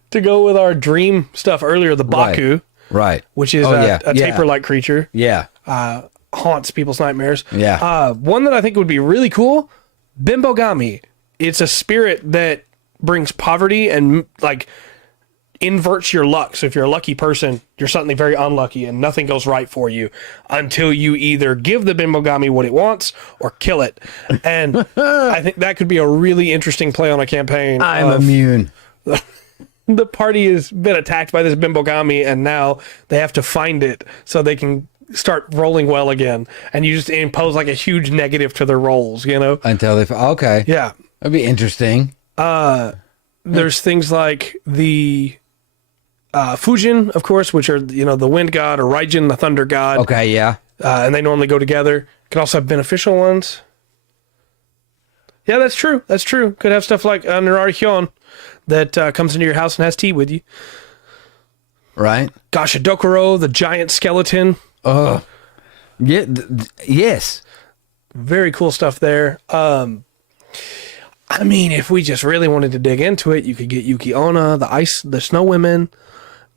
to go with our dream stuff earlier, the Baku, Right. which is a tapir-like creature, Yeah. haunts people's nightmares. Yeah. One that I think would be really cool, Bimbogami. It's a spirit that brings poverty and like inverts your luck. So if you're a lucky person, you're suddenly very unlucky and nothing goes right for you until you either give the Bimbogami what it wants or kill it. And I think that could be a really interesting play on a campaign. I'm immune. The party has been attacked by this Bimbogami and now they have to find it so they can start rolling well again. And you just impose like a huge negative to their rolls, you know? Until they. Okay. Yeah. That'd be interesting. There's things like the Fujin, of course, which are, you know, the wind god, or Raijin, the thunder god. Okay. Yeah. And they normally go together. Can also have beneficial ones. Yeah, that's true. That's true. Could have stuff like Nirari Hyon that comes into your house and has tea with you. Right. Gashadokuro, the giant skeleton. Yeah. Yes. Very cool stuff there. I mean, if we just really wanted to dig into it, you could get Yuki Onna, the snow women,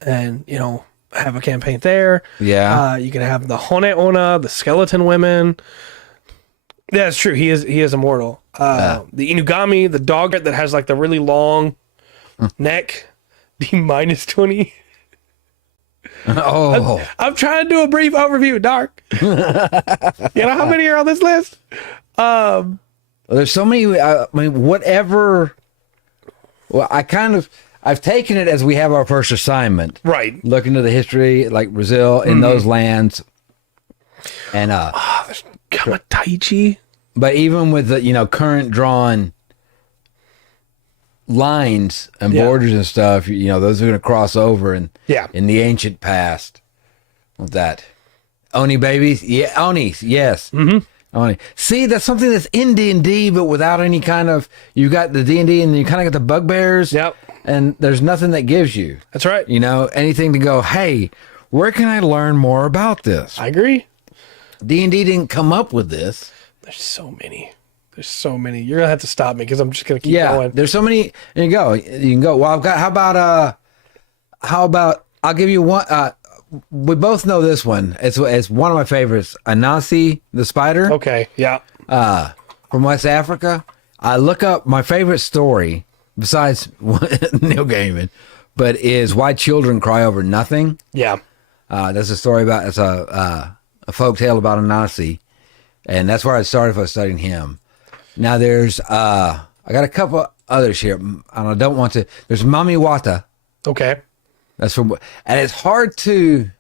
and, you know, have a campaign there. Yeah. You could have the Hone Onna, the skeleton women. Yeah, it's true. He is immortal. The Inugami, the dog that has like the really long neck, the -20. Oh. I'm trying to do a brief overview, Dark. You know how many are on this list? There's so many. I mean, whatever. Well, I've taken it as we have our first assignment. Right. Look into the history, like Brazil, in those lands. And There's Kamataichi. but even with the current drawn lines and Yeah. borders and stuff, those are going to cross over in the ancient past with that. Oni babies? Yeah, Onis, yes. Mm-hmm. Oni. See, that's something that's in D&D, but without any kind of, you've got the D&D and you kind of got the bugbears. Yep. And there's nothing that gives you. That's right. Anything to go, hey, where can I learn more about this? I agree. D&D didn't come up with this. There's so many. You're going to have to stop me because I'm just going to keep going. There's so many. There you go. You can go. Well, I've got, how about, I'll give you one, we both know this one. It's one of my favorites. Anansi the spider. Okay, yeah. From West Africa. I look up my favorite story, besides Neil Gaiman, but is Why Children Cry Over Nothing. Yeah. That's a story about, it's a folk tale about Anansi. And that's where I started if I was studying him. Now there's, I got a couple others here, and I don't want to, there's Mami Wata. Okay. That's from, and it's hard to,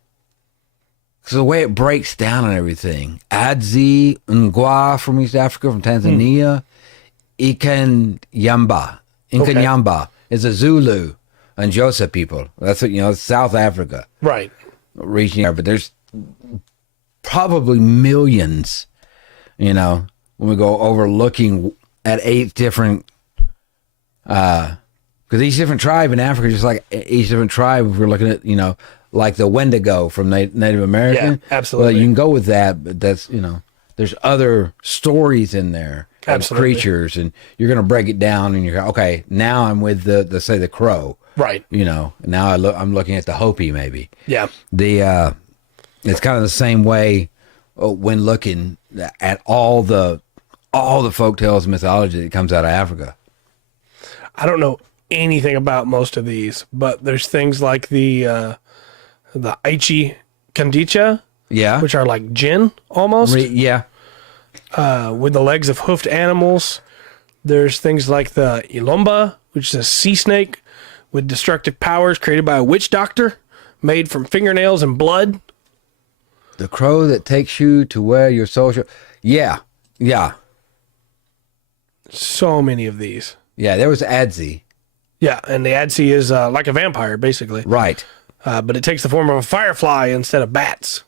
because the way it breaks down and everything. Adzi Ngwa from East Africa, from Tanzania. Ikanyamba is a Zulu and Xhosa people. That's what, it's South Africa. Right. Reaching there, but there's probably millions, when we go over looking at 8 different, because each different tribe in Africa, just like each different tribe, if we're looking at, like the Wendigo from Native American. Yeah, absolutely. Well, you can go with that, but that's, there's other stories in there of Absolutely. creatures, and you're going to break it down, and you're okay. Now I'm with the say the crow, Right. Now I'm looking at the Hopi maybe. Yeah. It's kind of the same way when looking at all the folktales and mythology that comes out of Africa. I don't know anything about most of these, but there's things like the Aichi Kandicha, Yeah. which are like jinn almost, Yeah. with the legs of hoofed animals. There's things like the Ilomba, which is a sea snake with destructive powers created by a witch doctor, made from fingernails and blood. The crow that takes you to where your social. Yeah. Yeah. So many of these. Yeah. There was Adzi. Yeah, and the Adsi is like a vampire, basically. Right. But it takes the form of a firefly instead of bats.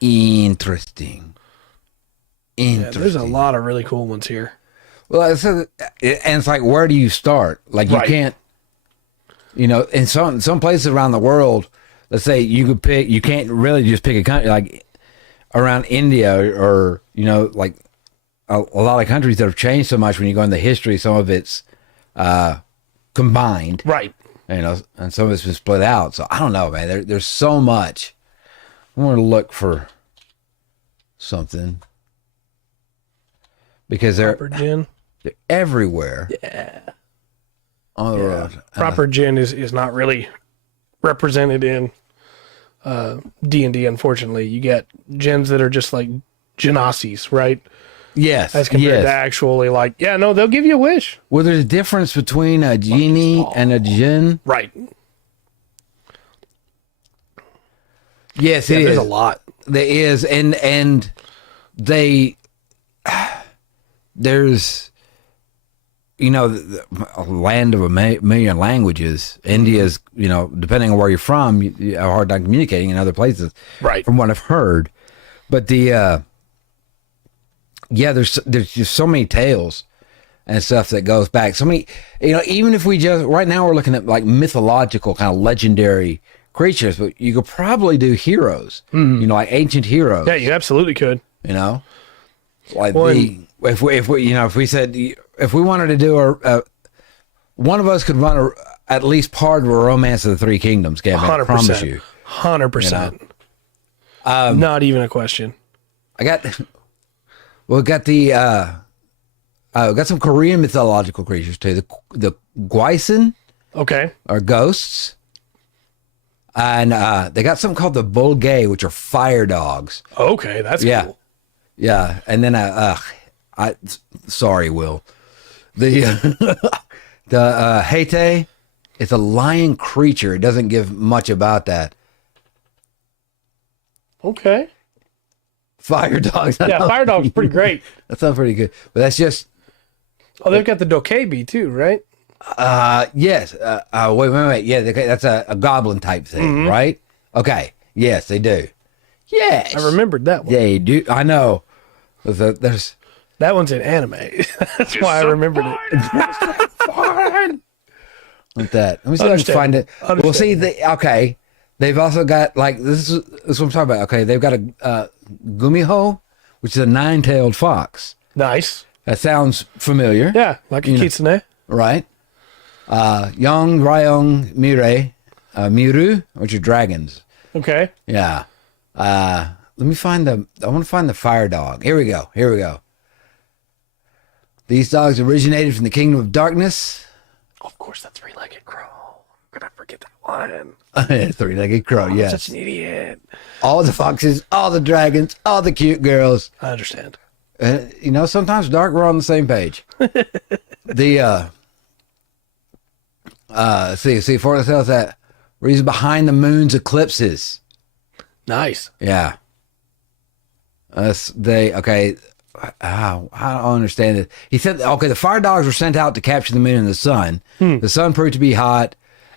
Interesting. Yeah, there's a lot of really cool ones here. Well, and it's like, where do you start? Like, you Right. can't, in some places around the world, let's say you can't really just pick a country, like around India or like a lot of countries that have changed so much when you go into history, some of it's combined. Right. And some of it's been split out. So I don't know, man. There's so much. I want to look for something because Proper gin. they're everywhere. Yeah. On the road. Proper gin is not really represented in D&D, unfortunately. You get gins that are just like genasies, right? Yes. As compared to actually like, they'll give you a wish. Well, there's a difference between a genie and a djinn. Right. Yes, it is. There's a lot. There is, and there's, a land of a million languages. India's, depending on where you're from, you have a hard time communicating in other places. Right. From what I've heard. But there's just so many tales and stuff that goes back. So many, even if we just, right now we're looking at like mythological kind of legendary creatures, but you could probably do heroes, like ancient heroes. Yeah, you absolutely could. Like if we said, if we wanted to do one of us could run at least part of a Romance of the Three Kingdoms campaign. 100%. I promise you. 100%. Not even a question. We got some Korean mythological creatures too. The Gwaisen. Okay. Are ghosts. And they got something called the Bulgay, which are fire dogs. Okay, that's cool. Yeah. And then sorry, Will. The the Hete, it's a lion creature. It doesn't give much about that. Okay. Fire dogs. Yeah, fire dog's pretty great. That sounds pretty good. But that's just Oh, they've got the Dokebi too, right? Yes. Wait. Yeah, okay, that's a goblin type thing, right? Okay. Yes, they do. Yes. I remembered that one. They do. I know. There's That one's in anime. That's why I remembered it. fine. With that. Let me see if I can find it. Well, see, okay. They've also got, like, this is what I'm talking about. Okay, they've got a gumiho, which is a nine-tailed fox. Nice. That sounds familiar. Yeah, like a kitsune. Right. Yang, Ryong, Miru, which are dragons. Okay. Yeah. I want to find the fire dog. Here we go. These dogs originated from the kingdom of darkness. Of course, that three-legged crow. I'm gonna forget that one. Three-legged crow, yes. Such an idiot. All the foxes, all the dragons, all the cute girls. I understand. Sometimes dark, we're on the same page. See, for ourselves that reason behind the moon's eclipses. Nice. Yeah. Okay. I don't understand it. He said, okay, the fire dogs were sent out to capture the moon and the sun. The sun proved to be hot,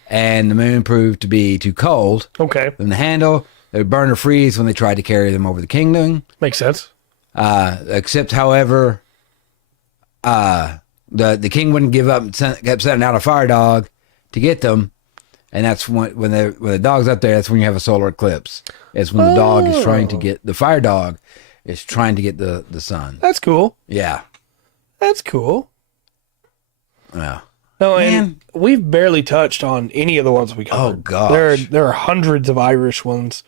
and the moon proved to be too cold. Okay. Then the handle, they would burn or freeze when they tried to carry them over the kingdom. Makes sense. Except, however, the king wouldn't give up and kept sending out a fire dog to get them. And that's when the dog's up there, that's when you have a solar eclipse. It's when the dog is trying to get, the fire dog is trying to get the sun. That's cool. Yeah. That's cool. Yeah. No, Man. and we've barely touched on any of the ones we covered. Oh, gosh. There are hundreds of Irish ones.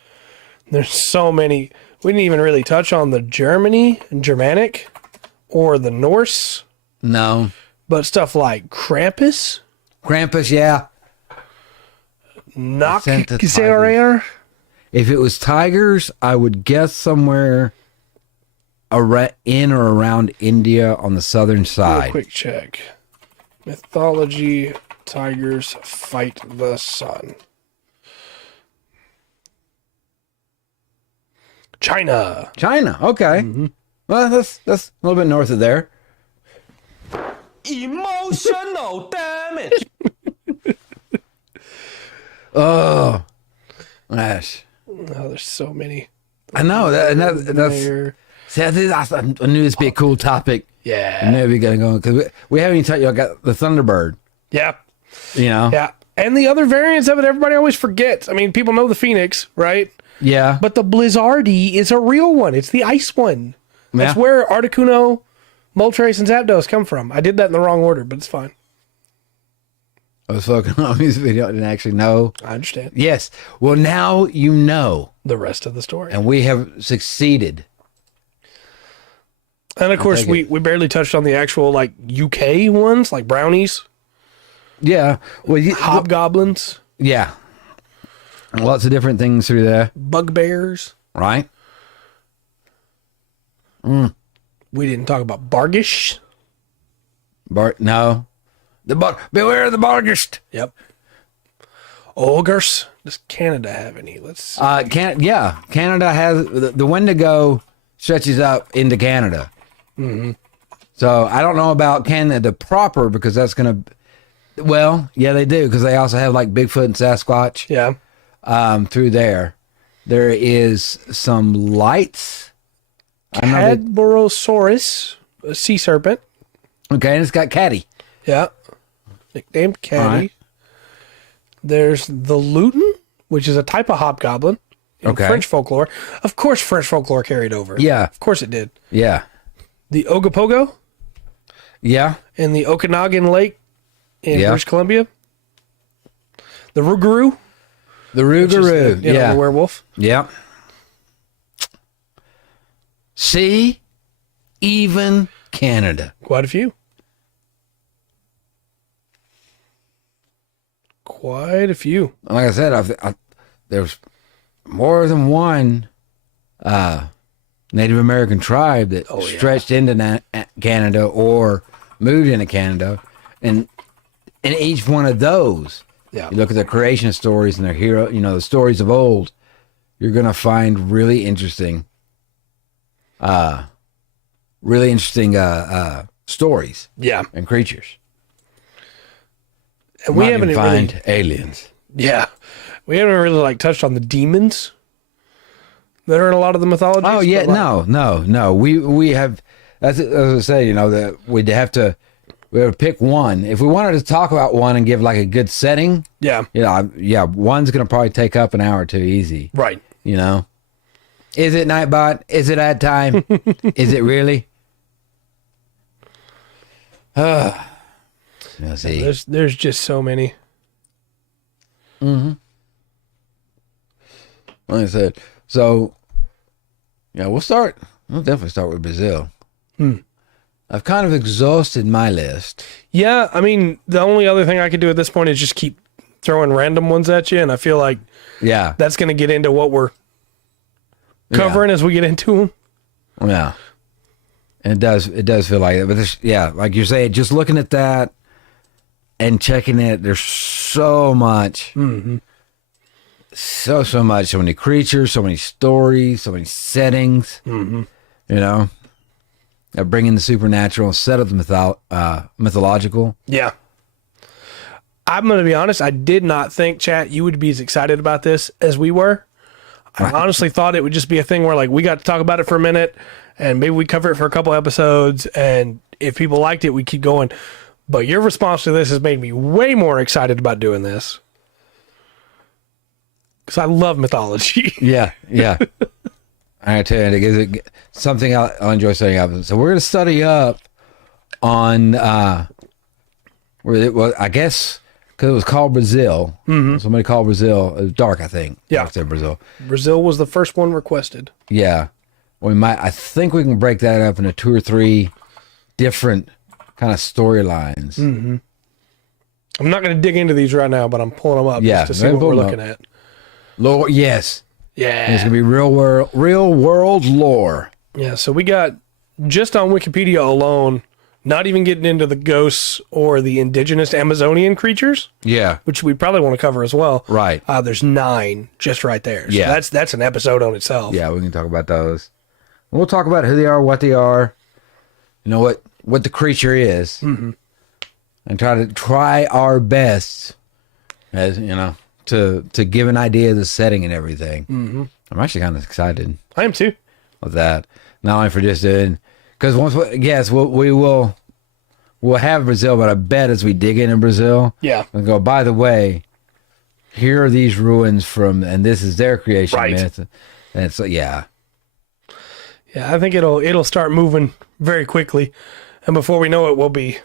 There's so many. We didn't even really touch on the Germanic, or the Norse, No. but stuff like Krampus, Yeah. Santa Noxzarrier. If it was tigers, I would guess somewhere in or around India on the southern Real side. quick check. Mythology, tigers fight the sun. China. Okay. Well, that's a little bit north of there. Emotional damage. Oh, gosh. Oh, there's so many. I know that's. There. See, I knew this would be a cool topic. Yeah. I knew we'd be going because we haven't even touched. You got the Thunderbird. Yeah. Yeah. And the other variants of it, everybody always forgets. I mean, people know the Phoenix, right? Yeah. But the Blizzardi is a real one. It's the ice one. That's Yeah. where Articuno, Moltres, and Zapdos come from. I did that in the wrong order, but it's fine. I was fucking on this video. I didn't actually know. I understand. Yes. Well, now you know, The rest of the story. and we have succeeded. And of course, take we barely touched on the actual like UK ones, like brownies, Yeah. Well, hobgoblins, yeah. Lots of different things through there, bugbears. right? We didn't talk about bargish. No. Beware of the bargist. Yep. Ogres. Does Canada have any? Let's see. Canada has the Wendigo stretches up into Canada. Mm-hmm. So I don't know about Canada proper because that's gonna. Well, yeah, they do because they also have like Bigfoot and Sasquatch. yeah. Through there, there is some lights. Cadborosaurus, a sea serpent. Okay, and it's got Caddy. Yeah. Nicknamed Caddy. Alright. There's the Luton, which is a type of hobgoblin in Okay. French folklore. Of course, French folklore carried over. Yeah. Of course it did. Yeah, The Ogopogo yeah, in the Okanagan Lake in Yeah. British Columbia. The Rougarou, the which is Rougarou. the werewolf. Yeah. See, even Canada. Quite a few. Quite a few. Like I said, there's more than one Native American tribe that stretched into Canada or moved into Canada, and in each one of those, Yeah. you look at their creation stories and their hero, the stories of old. You're gonna find really interesting stories Yeah. and creatures. And we haven't find really, aliens. yeah, we haven't really like touched on the demons that are in a lot of the mythologies. Oh yeah, but, like, no. We have. As I say, you know, that we have to pick one. If we wanted to talk about one and give like a good setting, yeah, yeah, one's gonna probably take up an hour or two easy. right. You know, is it Nightbot? Is it ad time? Is it really? Let's see. There's just so many. Like I said, so yeah, we'll definitely start with Brazil. I've kind of exhausted my list. Yeah, I mean, the only other thing I could do at this point is just keep throwing random ones at you, and I feel like Yeah, that's going to get into what we're covering as we get into them. yeah. And it does feel like that. But yeah, like you're saying, just looking at that and checking it, there's so much. So much. So many creatures, so many stories, so many settings. You know? Bringing the supernatural instead of the mythological. Yeah. I'm going to be honest, I did not think, chat, you would be as excited about this as we were. I honestly thought it would just be a thing where like we got to talk about it for a minute and maybe we cover it for a couple episodes, and if people liked it, we keep going. But your response to this has made me way more excited about doing this. Because I love mythology. Yeah. I tell you, it gives it something I'll enjoy studying up. So we're going to study up on where it was, I guess, because it was called Brazil. Somebody called Brazil. It was dark, I think. Yeah. Dark said Brazil. Brazil was the first one requested. Yeah. I think we can break that up into 2 or 3 different kind of storylines. I'm not going to dig into these right now, but I'm pulling them up just to see what we're looking at. Lore, yes. Yeah. It's going to be real world lore. Yeah, so we got, just on Wikipedia alone, not even getting into the ghosts or the indigenous Amazonian creatures, Yeah. which we probably want to cover as well. Right. There's 9 just right there. So Yeah. that's an episode on itself. Yeah, we can talk about those. We'll talk about who they are, what they are, you know, what the creature is, and try our best, as you know, to give an idea of the setting and everything. I'm actually kind of excited I am too. with that. Not only for just doing, because we'll have Brazil, but I bet as we dig into Brazil, Yeah. we'll go, by the way, here are these ruins from, and this is their creation Right. myth. And it's like, yeah. Yeah, I think it'll start moving very quickly. And before we know it, we'll be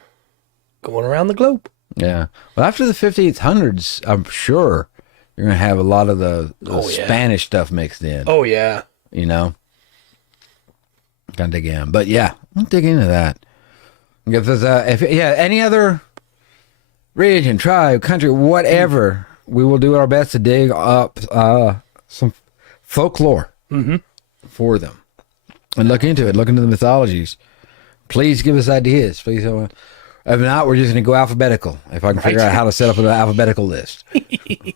going around the globe. Yeah. Well, after the 1500s, I'm sure you're going to have a lot of the Spanish stuff mixed in. Oh, yeah. You know? Gonna dig in. But yeah, we'll dig into that. If there's any other region, tribe, country, whatever, we will do our best to dig up some folklore for them. And look into it. Look into the mythologies. Please give us ideas. Please. If not, we're just going to go alphabetical. If I can figure out how to set up an alphabetical list.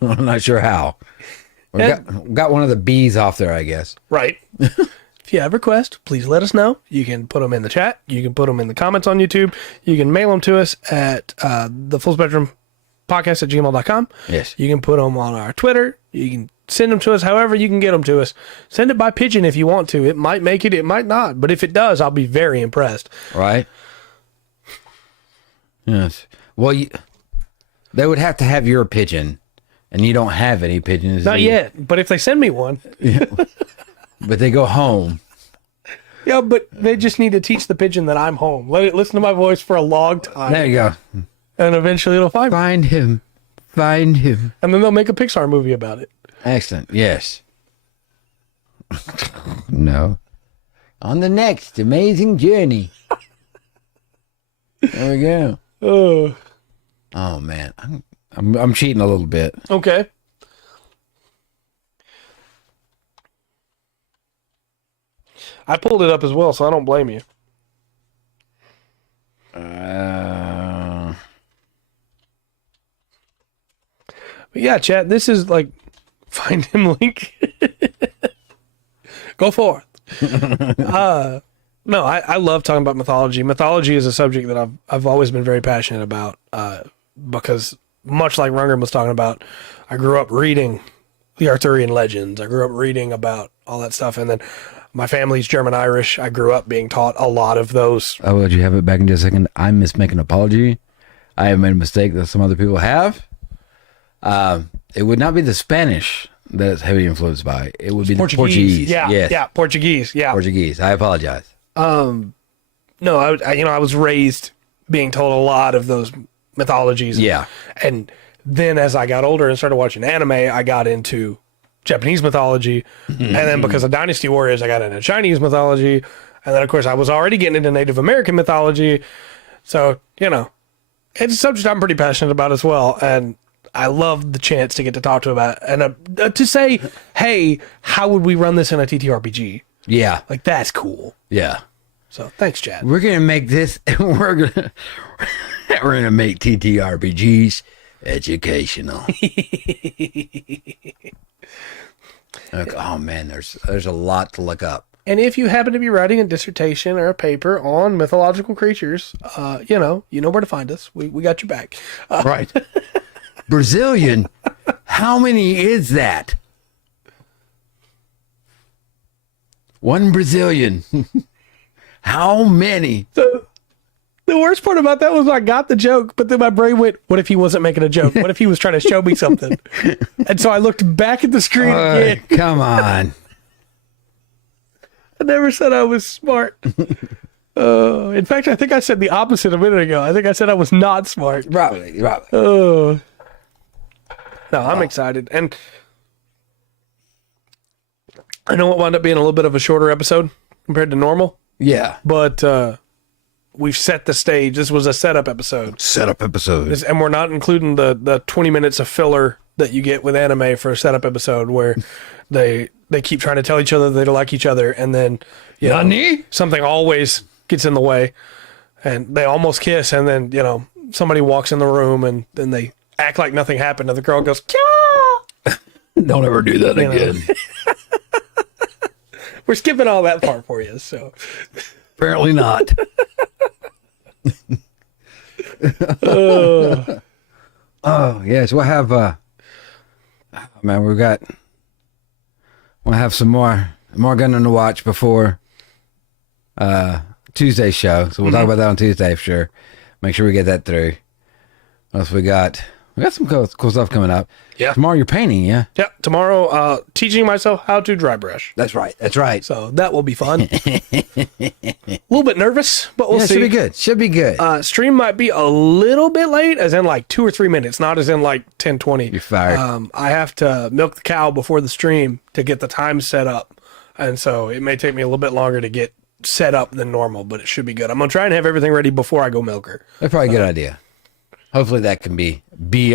I'm not sure how. We got one of the B's off there, I guess. Right. If you have a request, please let us know. You can put them in the chat. You can put them in the comments on YouTube. You can mail them to us at the Full Spectrum Podcast at gmail.com. Yes. You can put them on our Twitter. You can send them to us however you can get them to us. Send it by pigeon if you want to. It might make it, it might not. But if it does, I'll be very impressed. Right? Yes. Well, they would have to have your pigeon, and you don't have any pigeons. Not yet, but if they send me one. But they go home. Yeah, but they just need to teach the pigeon that I'm home. Let it listen to my voice for a long time. There you go. And eventually it'll find me. Find him. Find him. And then they'll make a Pixar movie about it. Excellent. Yes. No. On the next amazing journey. There we go. Oh man, I'm cheating a little bit. Okay. I pulled it up as well, so I don't blame you. But yeah, chat, this is like find him link. Go forth. No, I love talking about mythology. Mythology is a subject that I've always been very passionate about because much like Rungren was talking about, I grew up reading the Arthurian legends. I grew up reading about all that stuff. And then my family's German-Irish. I grew up being taught a lot of those. Oh, would you have it back in just a second? I miss making an apology. I have made a mistake that some other people have. It would not be the Spanish that it's heavily influenced by. It would be the Portuguese. Yeah, yes. yeah, Portuguese. Yeah, Portuguese. I apologize. No, I was raised being told a lot of those mythologies. Yeah. And then as I got older and started watching anime, I got into Japanese mythology. And then because of Dynasty Warriors, I got into Chinese mythology. And then, of course, I was already getting into Native American mythology. So, it's a subject I'm pretty passionate about as well. And I love the chance to get to talk to about it. And to say, hey, how would we run this in a TTRPG? Yeah. Like, that's cool. Yeah. So thanks, Chad. We're gonna make this. We're gonna make TTRPGs educational. Oh man, there's a lot to look up. And if you happen to be writing a dissertation or a paper on mythological creatures, you know where to find us. We got your back. Right. Brazilian. How many is that? One Brazilian. How many? So the worst part about that was I got the joke, but then my brain went, what if he wasn't making a joke? What if he was trying to show me something? And so I looked back at the screen again. Come on. I never said I was smart. In fact, I think I said the opposite a minute ago. I think I said I was not smart. Probably. No, I'm excited. And I know it wound up being a little bit of a shorter episode compared to normal. Yeah. But we've set the stage. This was a setup episode. Setup episode. And we're not including the 20 minutes of filler that you get with anime for a setup episode where they keep trying to tell each other they don't like each other, and then something always gets in the way, and they almost kiss, and then somebody walks in the room, and then they act like nothing happened, and the girl goes, Kya! Don't ever do that again. We're skipping all that part for you, so. Apparently not. Oh, yes. We'll have, we'll have some more Gunner to watch before Tuesday's show. So we'll talk about that on Tuesday for sure. Make sure we get that through. What else we got? We got some cool stuff coming up. Yeah. Tomorrow you're painting, yeah? Yeah, tomorrow, teaching myself how to dry brush. That's right. So that will be fun. A little bit nervous, but we'll see. Should be good. Stream might be a little bit late, as in like 2 or 3 minutes, not as in like 10, 20. You're fired. I have to milk the cow before the stream to get the time set up. And so it may take me a little bit longer to get set up than normal, but it should be good. I'm going to try and have everything ready before I go milk her. That's probably a good idea. Hopefully that can be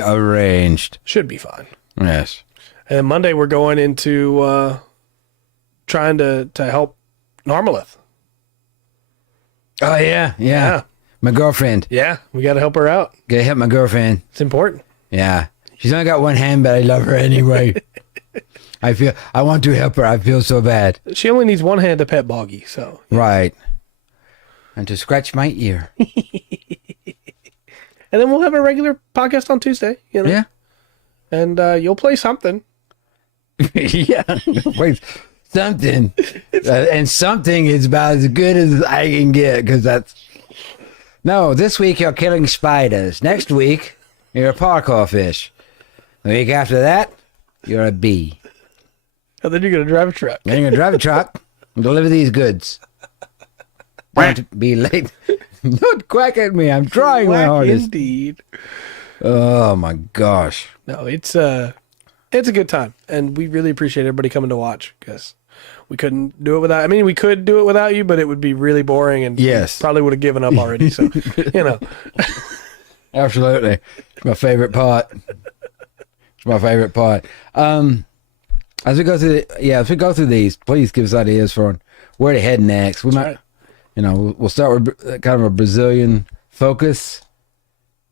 arranged. Should be fine. Yes. And then Monday we're going into trying to help Narmalith. Oh, yeah. My girlfriend. Yeah, we got to help her out. Gotta help my girlfriend. It's important. Yeah. She's only got one hand, but I love her anyway. I want to help her. I feel so bad. She only needs one hand to pet Boggy, so. Right. And to scratch my ear. And then we'll have a regular podcast on Tuesday, Yeah. And you'll play something. Yeah. Wait, something. And something is about as good as I can get, because that's... No, this week you're killing spiders. Next week, you're a parkour fish. The week after that, you're a bee. And then you're going to drive a truck. Then you're going to drive a truck and deliver these goods. Don't be late. Don't quack at me. I'm trying my hardest. Indeed. Oh, my gosh. No, it's a good time. And we really appreciate everybody coming to watch, because we couldn't do it without... I mean, we could do it without you, but it would be really boring, and yes, probably would have given up already. So, Absolutely. It's my favorite part. It's my favorite part. As we go through these, please give us ideas for where to head next. We might... right. We'll start with kind of a Brazilian focus.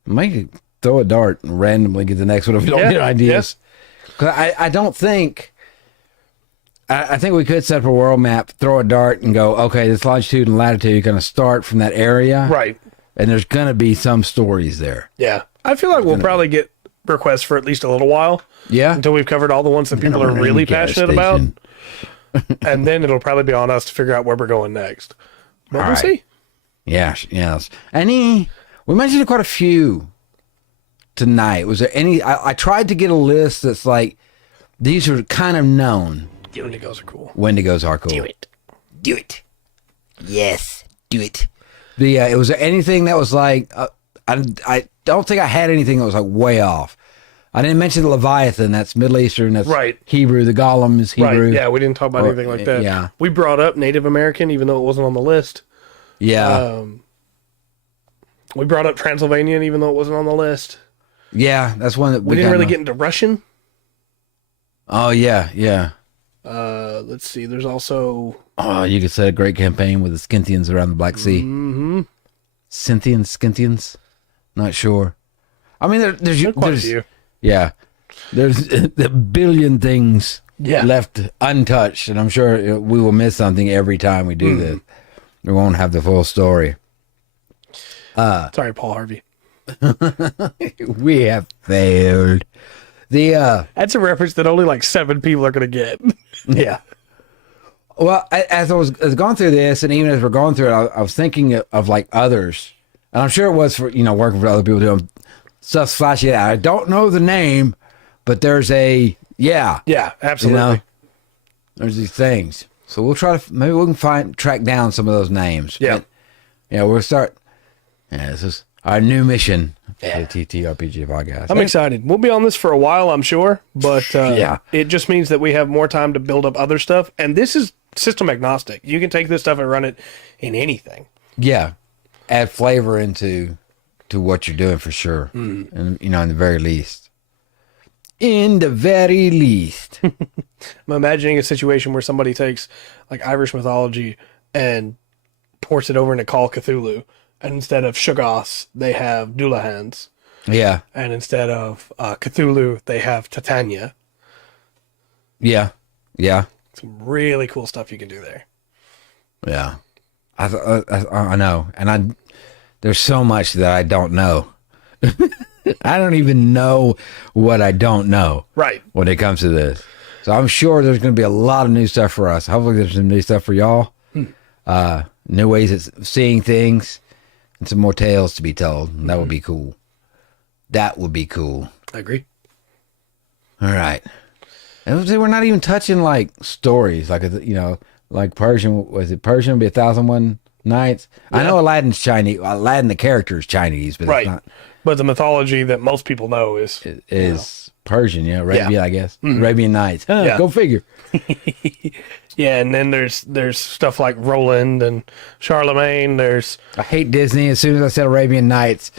Might throw a dart and randomly get the next one if we don't get ideas. Because I don't think... I think we could set up a world map, throw a dart, and go, okay, this longitude and latitude, you're going to start from that area. Right. And there's going to be some stories there. Yeah. I feel like we'll probably get requests for at least a little while. Yeah. Until we've covered all the ones that people are really passionate about. And then it'll probably be on us to figure out where we're going next. But we'll see. Yes. We mentioned quite a few tonight. Was there any? I tried to get a list that's like, these are kind of known. Wendigos are cool. Wendigos are cool. Do it. Yes, do it. Was there anything that was like, I don't think I had anything that was like way off. I didn't mention the Leviathan. That's Middle Eastern. That's right. Hebrew. The Golem is Hebrew. Right. Yeah, we didn't talk about anything like that. Yeah. We brought up Native American, even though it wasn't on the list. Yeah. We brought up Transylvanian, even though it wasn't on the list. Yeah, that's one that we didn't really get into Russian. Oh, yeah. Let's see. There's also... Oh, you could say a great campaign with the Scythians around the Black Sea. Mm-hmm. Scythians? Not sure. I mean, there's quite a few. Yeah. There's a billion things Yeah. left untouched, and I'm sure we will miss something every time we do this. We won't have the full story. Sorry, Paul Harvey. We have failed. That's a reference that only like 7 people are going to get. Yeah. Well, as I was going through this, and even as we're going through it, I was thinking of like others, and I'm sure it was for working for other people doing stuff flashy. I don't know the name, but there's Yeah, absolutely. There's these things. So we'll try to maybe we can track down some of those names. Yeah. But, we'll start. Yeah, this is our new mission for the TTRPG podcast. I'm excited. We'll be on this for a while, I'm sure, but it just means that we have more time to build up other stuff. And this is system agnostic. You can take this stuff and run it in anything. Yeah, add flavor into what you're doing for sure, and in the very least. In the very least, I'm imagining a situation where somebody takes like Irish mythology and ports it over into Call of Cthulhu, and instead of Shoggoths, they have Dullahans. yeah, And instead of Cthulhu, they have Titania. yeah. Some really cool stuff you can do there. Yeah, I know, and there's so much that I don't know. I don't even know what I don't know. Right. When it comes to this, so I'm sure there's going to be a lot of new stuff for us. Hopefully, there's some new stuff for y'all. New ways of seeing things, and some more tales to be told. And that would be cool. That would be cool. I agree. All right. And we're not even touching like stories, like like Persian. Was it Persian? Be 1001 Nights. Yeah. I know Aladdin's Chinese. Aladdin, the character is Chinese, but right. It's not. But the mythology that most people know is Persian. Yeah, Arabian, I guess. Arabian Nights. Yeah. Go figure. Yeah, and then there's stuff like Roland and Charlemagne. I hate Disney. As soon as I said Arabian Nights,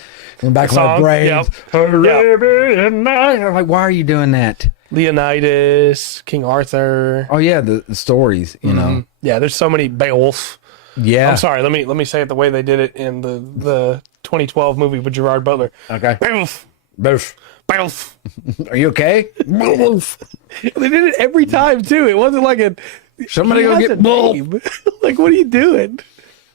in the back of my brain, Yep. Arabian Nights. I'm like, why are you doing that? Leonidas, King Arthur. Oh yeah, the stories. know. Yeah, there's so many. Beowulf. Yeah. I'm sorry. Let me say it the way they did it in the 2012 movie with Gerard Butler. Okay. Beowulf. Beowulf. Beowulf. Are you okay? Beowulf. They did it every time too. It wasn't like Somebody he go has get a name. Like, what are you doing?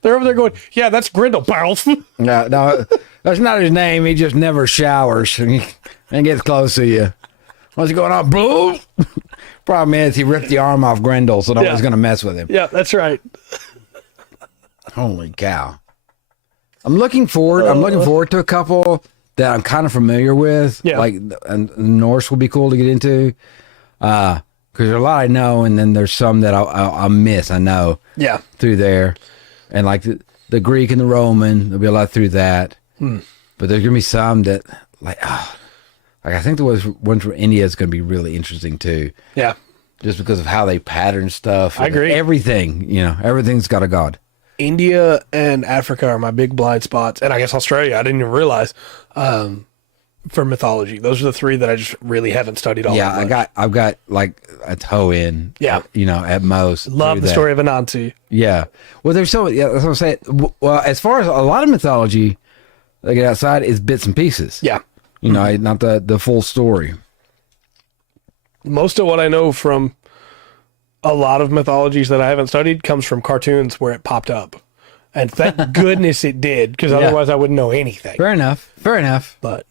They're over there going, yeah, that's Grendel. Beowulf. No, that's not his name. He just never showers and gets close to you. What's going on, bro? Problem is, he ripped the arm off Grendel, so nobody's going to mess with him. Yeah, that's right. Holy cow! I'm looking forward to a couple that I'm kind of familiar with. Yeah. Like and Norse will be cool to get into. Because there's a lot I know, and then there's some that I'll miss. I know. Yeah. Through there, and like the Greek and the Roman, there'll be a lot through that. But there's gonna be some that like I think the ones from India is gonna be really interesting too. Yeah. Just because of how they pattern stuff. I agree. Everything, everything's got a god. India and Africa are my big blind spots, and I guess Australia. I didn't even realize for mythology. Those are the 3 that I just really haven't studied all. Yeah, that much. I've got like a toe in. Yeah, at most. Love the story of Anansi. Yeah, well, there's so that's what I'm saying. Well, as far as a lot of mythology, like outside is bits and pieces. Yeah, not the full story. Most of what I know from a lot of mythologies that I haven't studied comes from cartoons where it popped up. And thank goodness it did, because otherwise I wouldn't know anything. Fair enough. But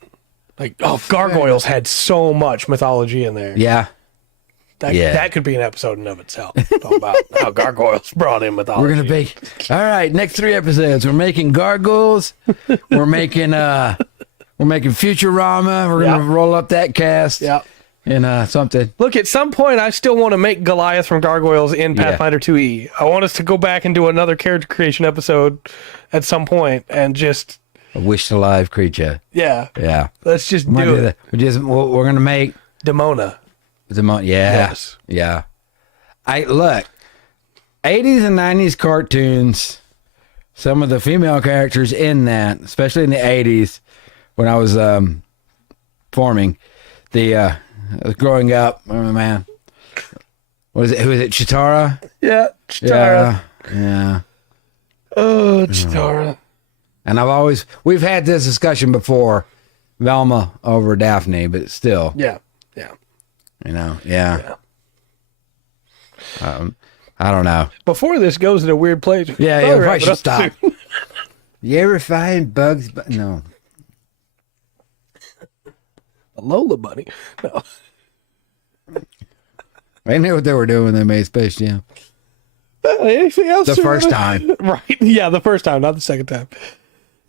Like, oh, gargoyles had so much mythology in there. Yeah. That could be an episode in and of itself. Talk about how gargoyles brought in mythology. We're gonna be all right. Next 3 episodes, we're making gargoyles. We're making Futurama. We're gonna roll up that cast. Yeah. And something. Look, at some point, I still want to make Goliath from Gargoyles in Pathfinder 2e. I want us to go back and do another character creation episode at some point and just... A wish to live creature. Yeah. Yeah. Let's just Might do do it. that. We're gonna make Demona. Yeah. Yes. Yeah. Look, 80s and 90s cartoons, some of the female characters in that, especially in the 80s when I was forming, growing up, oh man. Who is it? Chitara? Yeah, Chitara. Yeah. Oh, Chitara. And we've had this discussion before, Velma over Daphne, but still. Yeah. Yeah. I don't know. Before this goes in a weird place. Yeah, Probably we wrap probably it up should stop. soon. You ever find bugs? No. A Lola bunny. No. They knew what they were doing when they made Space Jam. Anything else? The first time. Right. Yeah, the first time, not the second time.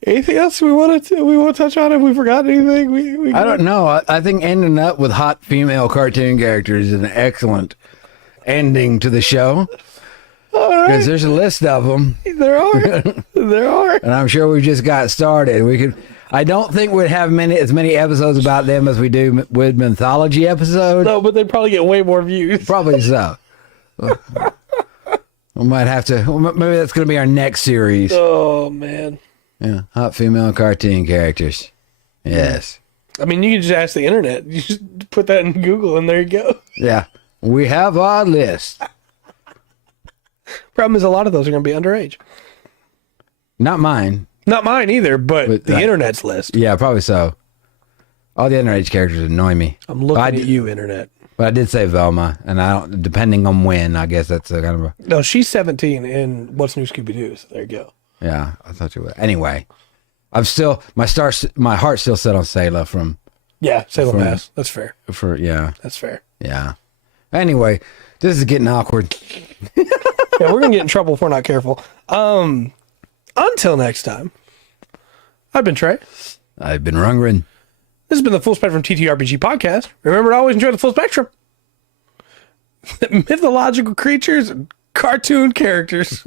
Anything else we want to touch on? Have we forgotten anything? I don't know. I think ending up with hot female cartoon characters is an excellent ending to the show. All right. Because there's a list of them. There are. There are. And I'm sure we just got started. I don't think we'd have as many episodes about them as we do with Mythology episodes. No, but they'd probably get way more views. Probably so. We might have to. Maybe that's going to be our next series. Oh, man. Yeah, hot female cartoon characters. Yes. I mean, you can just ask the internet. You just put that in Google, and there you go. Yeah. We have our list. Problem is, a lot of those are going to be underage. Not mine. Not mine either, but the internet's list. Yeah, probably so. All the underage characters annoy me. I'm looking at you, internet. But I did say Velma, and I don't. Depending on when, I guess that's a kind of a. No, she's 17 in What's New Scooby-Doo. So there you go. Yeah, I thought you would. Anyway, I'm still my heart's still set on Sayla from. Yeah, Salem Pass. That's fair. That's fair. Yeah. Anyway, this is getting awkward. Yeah, we're gonna get in trouble if we're not careful. Until next time, I've been Trey. I've been Rungren. This has been the Full Spectrum TTRPG podcast. Remember to always enjoy the full spectrum. Mythological creatures and cartoon characters.